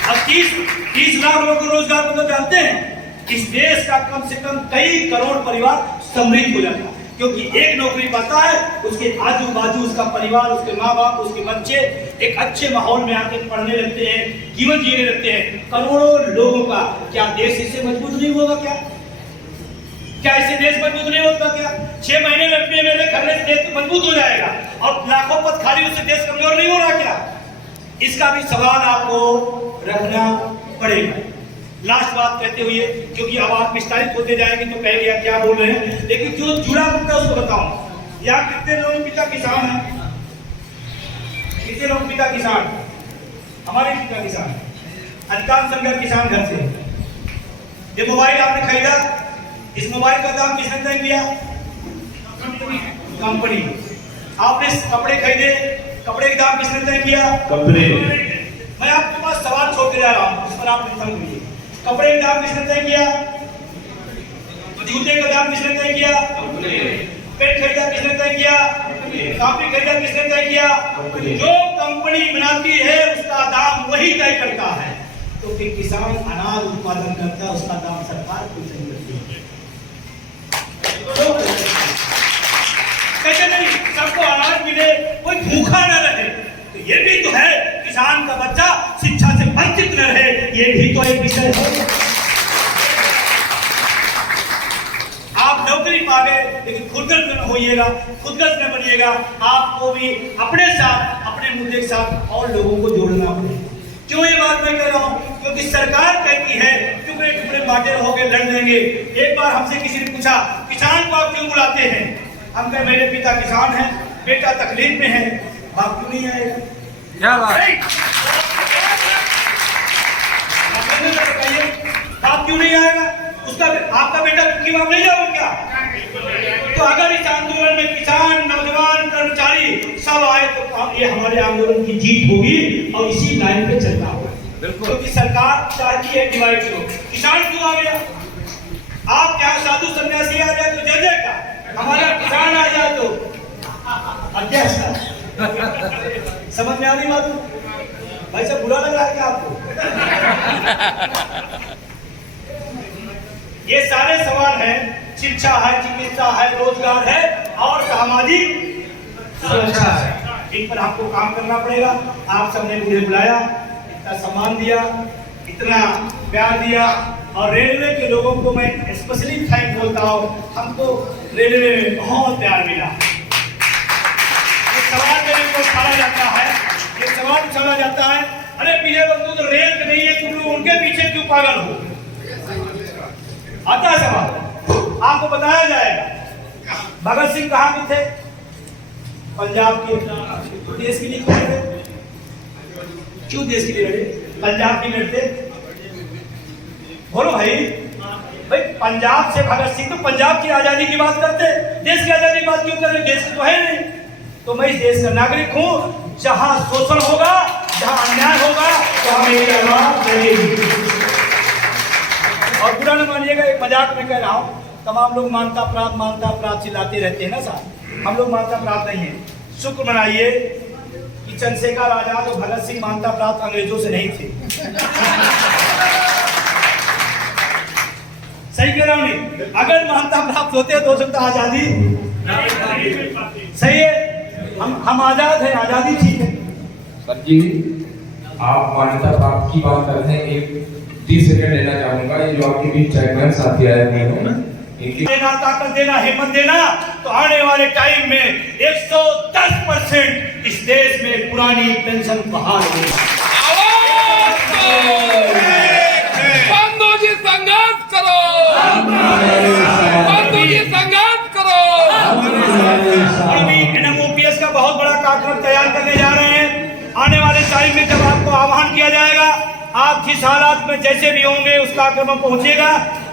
अब 30 लाख लोगों को रोजगार मतलब जानते हैं, इस देश का कम से कम कई करोड़ परिवार समृद्ध हो जाता है, क्योंकि एक नौकरी पाता है, उसके आजू बाजू उसका परिवार, उसके माँ बाप, उसके बच्चे एक अच्छे माहौल में आके पढ़ने लगते हैं, जीवन जीने लगते हैं। करोड़ों लोगों का क्या देश इससे मजबूत नहीं होगा? क्या इससे देश मजबूत नहीं होता? क्या 6 महीने में अपने मेले करने से देश मजबूत हो जाएगा, और लाखों पद खाली उससे देश कमजोर नहीं हो रहा? क्या इसका भी सवाल आपको रखना पड़ेगा। लास्ट बात कहते हुए, क्योंकि अब आप विस्तारित होते जाएंगे तो कह लिया क्या बोल रहे हैं, लेकिन जो जुड़ा मुद्दा उसको बताऊं। यहाँ कितने लोग पिता किसान हैं? कितने लोग पिता किसान? हमारे पिता किसान, अधिकांश संख्या किसान घर से। ये मोबाइल आपने खरीदा, इस मोबाइल का दाम किसने तय किया? कंपनी। आपने कपड़े खरीदे, कपड़े का दाम किसने तय किया? कंपनी। मैं आपके पास सवाल छोड़ के जा रहा हूँ, इस पर आप उत्तर दीजिए। कपड़े का दाम किसने तय किया? जूते का दाम किसने तय किया? पेन खरीदा किसने तय किया? कॉपी खरीदा किसने तय किया? जो कंपनी बनाती है उसका दाम वही तय करता है। तो फिर किसान अनाज उत्पादन करता है, उसका दाम सरकार क्यों तय करती है? कैसे नहीं? सबको अनाज मिले, कोई भूखा न रहे, तो ये भी तो है। किसान का बच्चा शिक्षा से वंचित न रहे, ये भी तो एक विषय है। आप नौकरी पा गए लेकिन खुदगर्ज न होइएगा, खुदगर्ज न बनिएगा। आपको भी अपने साथ, अपने मुद्दे के साथ और लोगों को जोड़ना पड़ेगा। क्यों ये बात मैं कह रहा हूँ? क्योंकि सरकार कहती है टुकड़े टुकड़े बांटे रहोगे, लड़ लेंगे। एक बार हमसे किसी ने पूछा, किसान को आप क्यों बुलाते हैं? हम कहे मेरे पिता किसान हैं, बेटा तकलीफ में है, बाप क्यों नहीं आएगा? क्या बात? बाप क्यों नहीं आएगा? उसका आपका बेटा क्योंकि आप नहीं जाओगे क्या? तो अगर इस आंदोलन में किसान, नौजवान, कर्मचारी सब आए तो ये हमारे आंदोलन की जीत होगी और इसी लाइन पे चलना होगा। क्योंकि सरकार चाहती है डिवाइड करो। किसान क्यों आ गया? आप क्या साधु सन्यासी आ जाए तो जय जय का, हमारा किसान आ जाए तो अध्यक्ष। समझ में आ रही बात? भाई साहब बुरा लग रहा है क्या आपको? ये सारे सवाल हैं, शिक्षा है, चिकित्सा है, रोजगार है और सामाजिक सुरक्षा है, जिन पर आपको काम करना पड़ेगा। आप सबने मुझे बुलाया, इतना सम्मान दिया, इतना प्यार दिया और रेलवे के लोगों को मैं स्पेशली थैंक बोलता हूँ। हमको रेलवे में बहुत प्यार मिला। ये सवाल मेरे को उठाया जाता है, ये सवाल उठाया जाता है, अरे विजय बंधु तो रेल नहीं है, तुम लोग उनके पीछे क्यों पागल हो? आता है सवाल, आपको बताया जाएगा। भगत सिंह कहाँ के थे? पंजाब के। देश के लिए क्यों लड़े? क्यों देश के लिए लड़े? पंजाब के लड़ते। बोलो भाई, भाई पंजाब से भगत सिंह तो पंजाब की आजादी की बात करते, देश की आजादी की बात क्यों कर रहे? देश की तो है नहीं। तो मैं इस देश का नागरिक हूँ, जहाँ शोषण होगा, जहाँ अन्याय होगा, वहाँ मेरी आवाज लगेगी। और बुरा न मानिएगा, एक मजाक में कह रहा हूँ। तमाम लोग मानता प्राप्त चिल्लाते रहते हैं ना साहब, हम लोग मानता प्राप्त नहीं है। शुक्र मनाइए कि चंद्रशेखर आजाद और भगत सिंह मानता प्राप्त अंग्रेजों से नहीं थे। सही कह रहा हूँ नहीं? अगर मानता प्राप्त होते तो हो सकता आजादी सही है। हम आजाद हैं, आजादी ठीक है। सर जी, आप मान्यता प्राप्त की बात करते हैं, एक 30 सेकंड लेना चाहूंगा। ये जो आपके बीच चेयरमैन साथी आए हुए हैं, इनकी देना, ताकत देना, हिम्मत देना, तो आने वाले टाइम में 110% इस देश में पुरानी पेंशन बहाल होगी। बंधु जी संघर्ष करो, बंधु जी संघर्ष करो। अभी NMOPS का बहुत बड़ा कार्यक्रम तैयार करने जा रहे हैं। आने वाले टाइम में जब आपको आह्वान किया जाएगा, आप जिस हालात में जैसे भी होंगे उस कार्यक्रम में पहुंचेगा।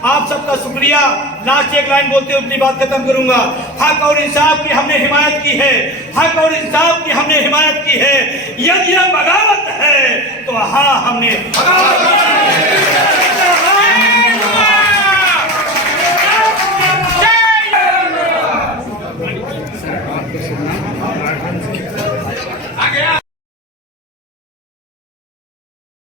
आप सबका शुक्रिया। लास्ट एक लाइन बोलते हुए अपनी बात खत्म करूंगा। हक और इंसाफ की हमने हिमायत की है, हक और इंसाफ की हमने हिमायत की है। यदि यह बगावत है तो हाँ, हमने बगावत की है।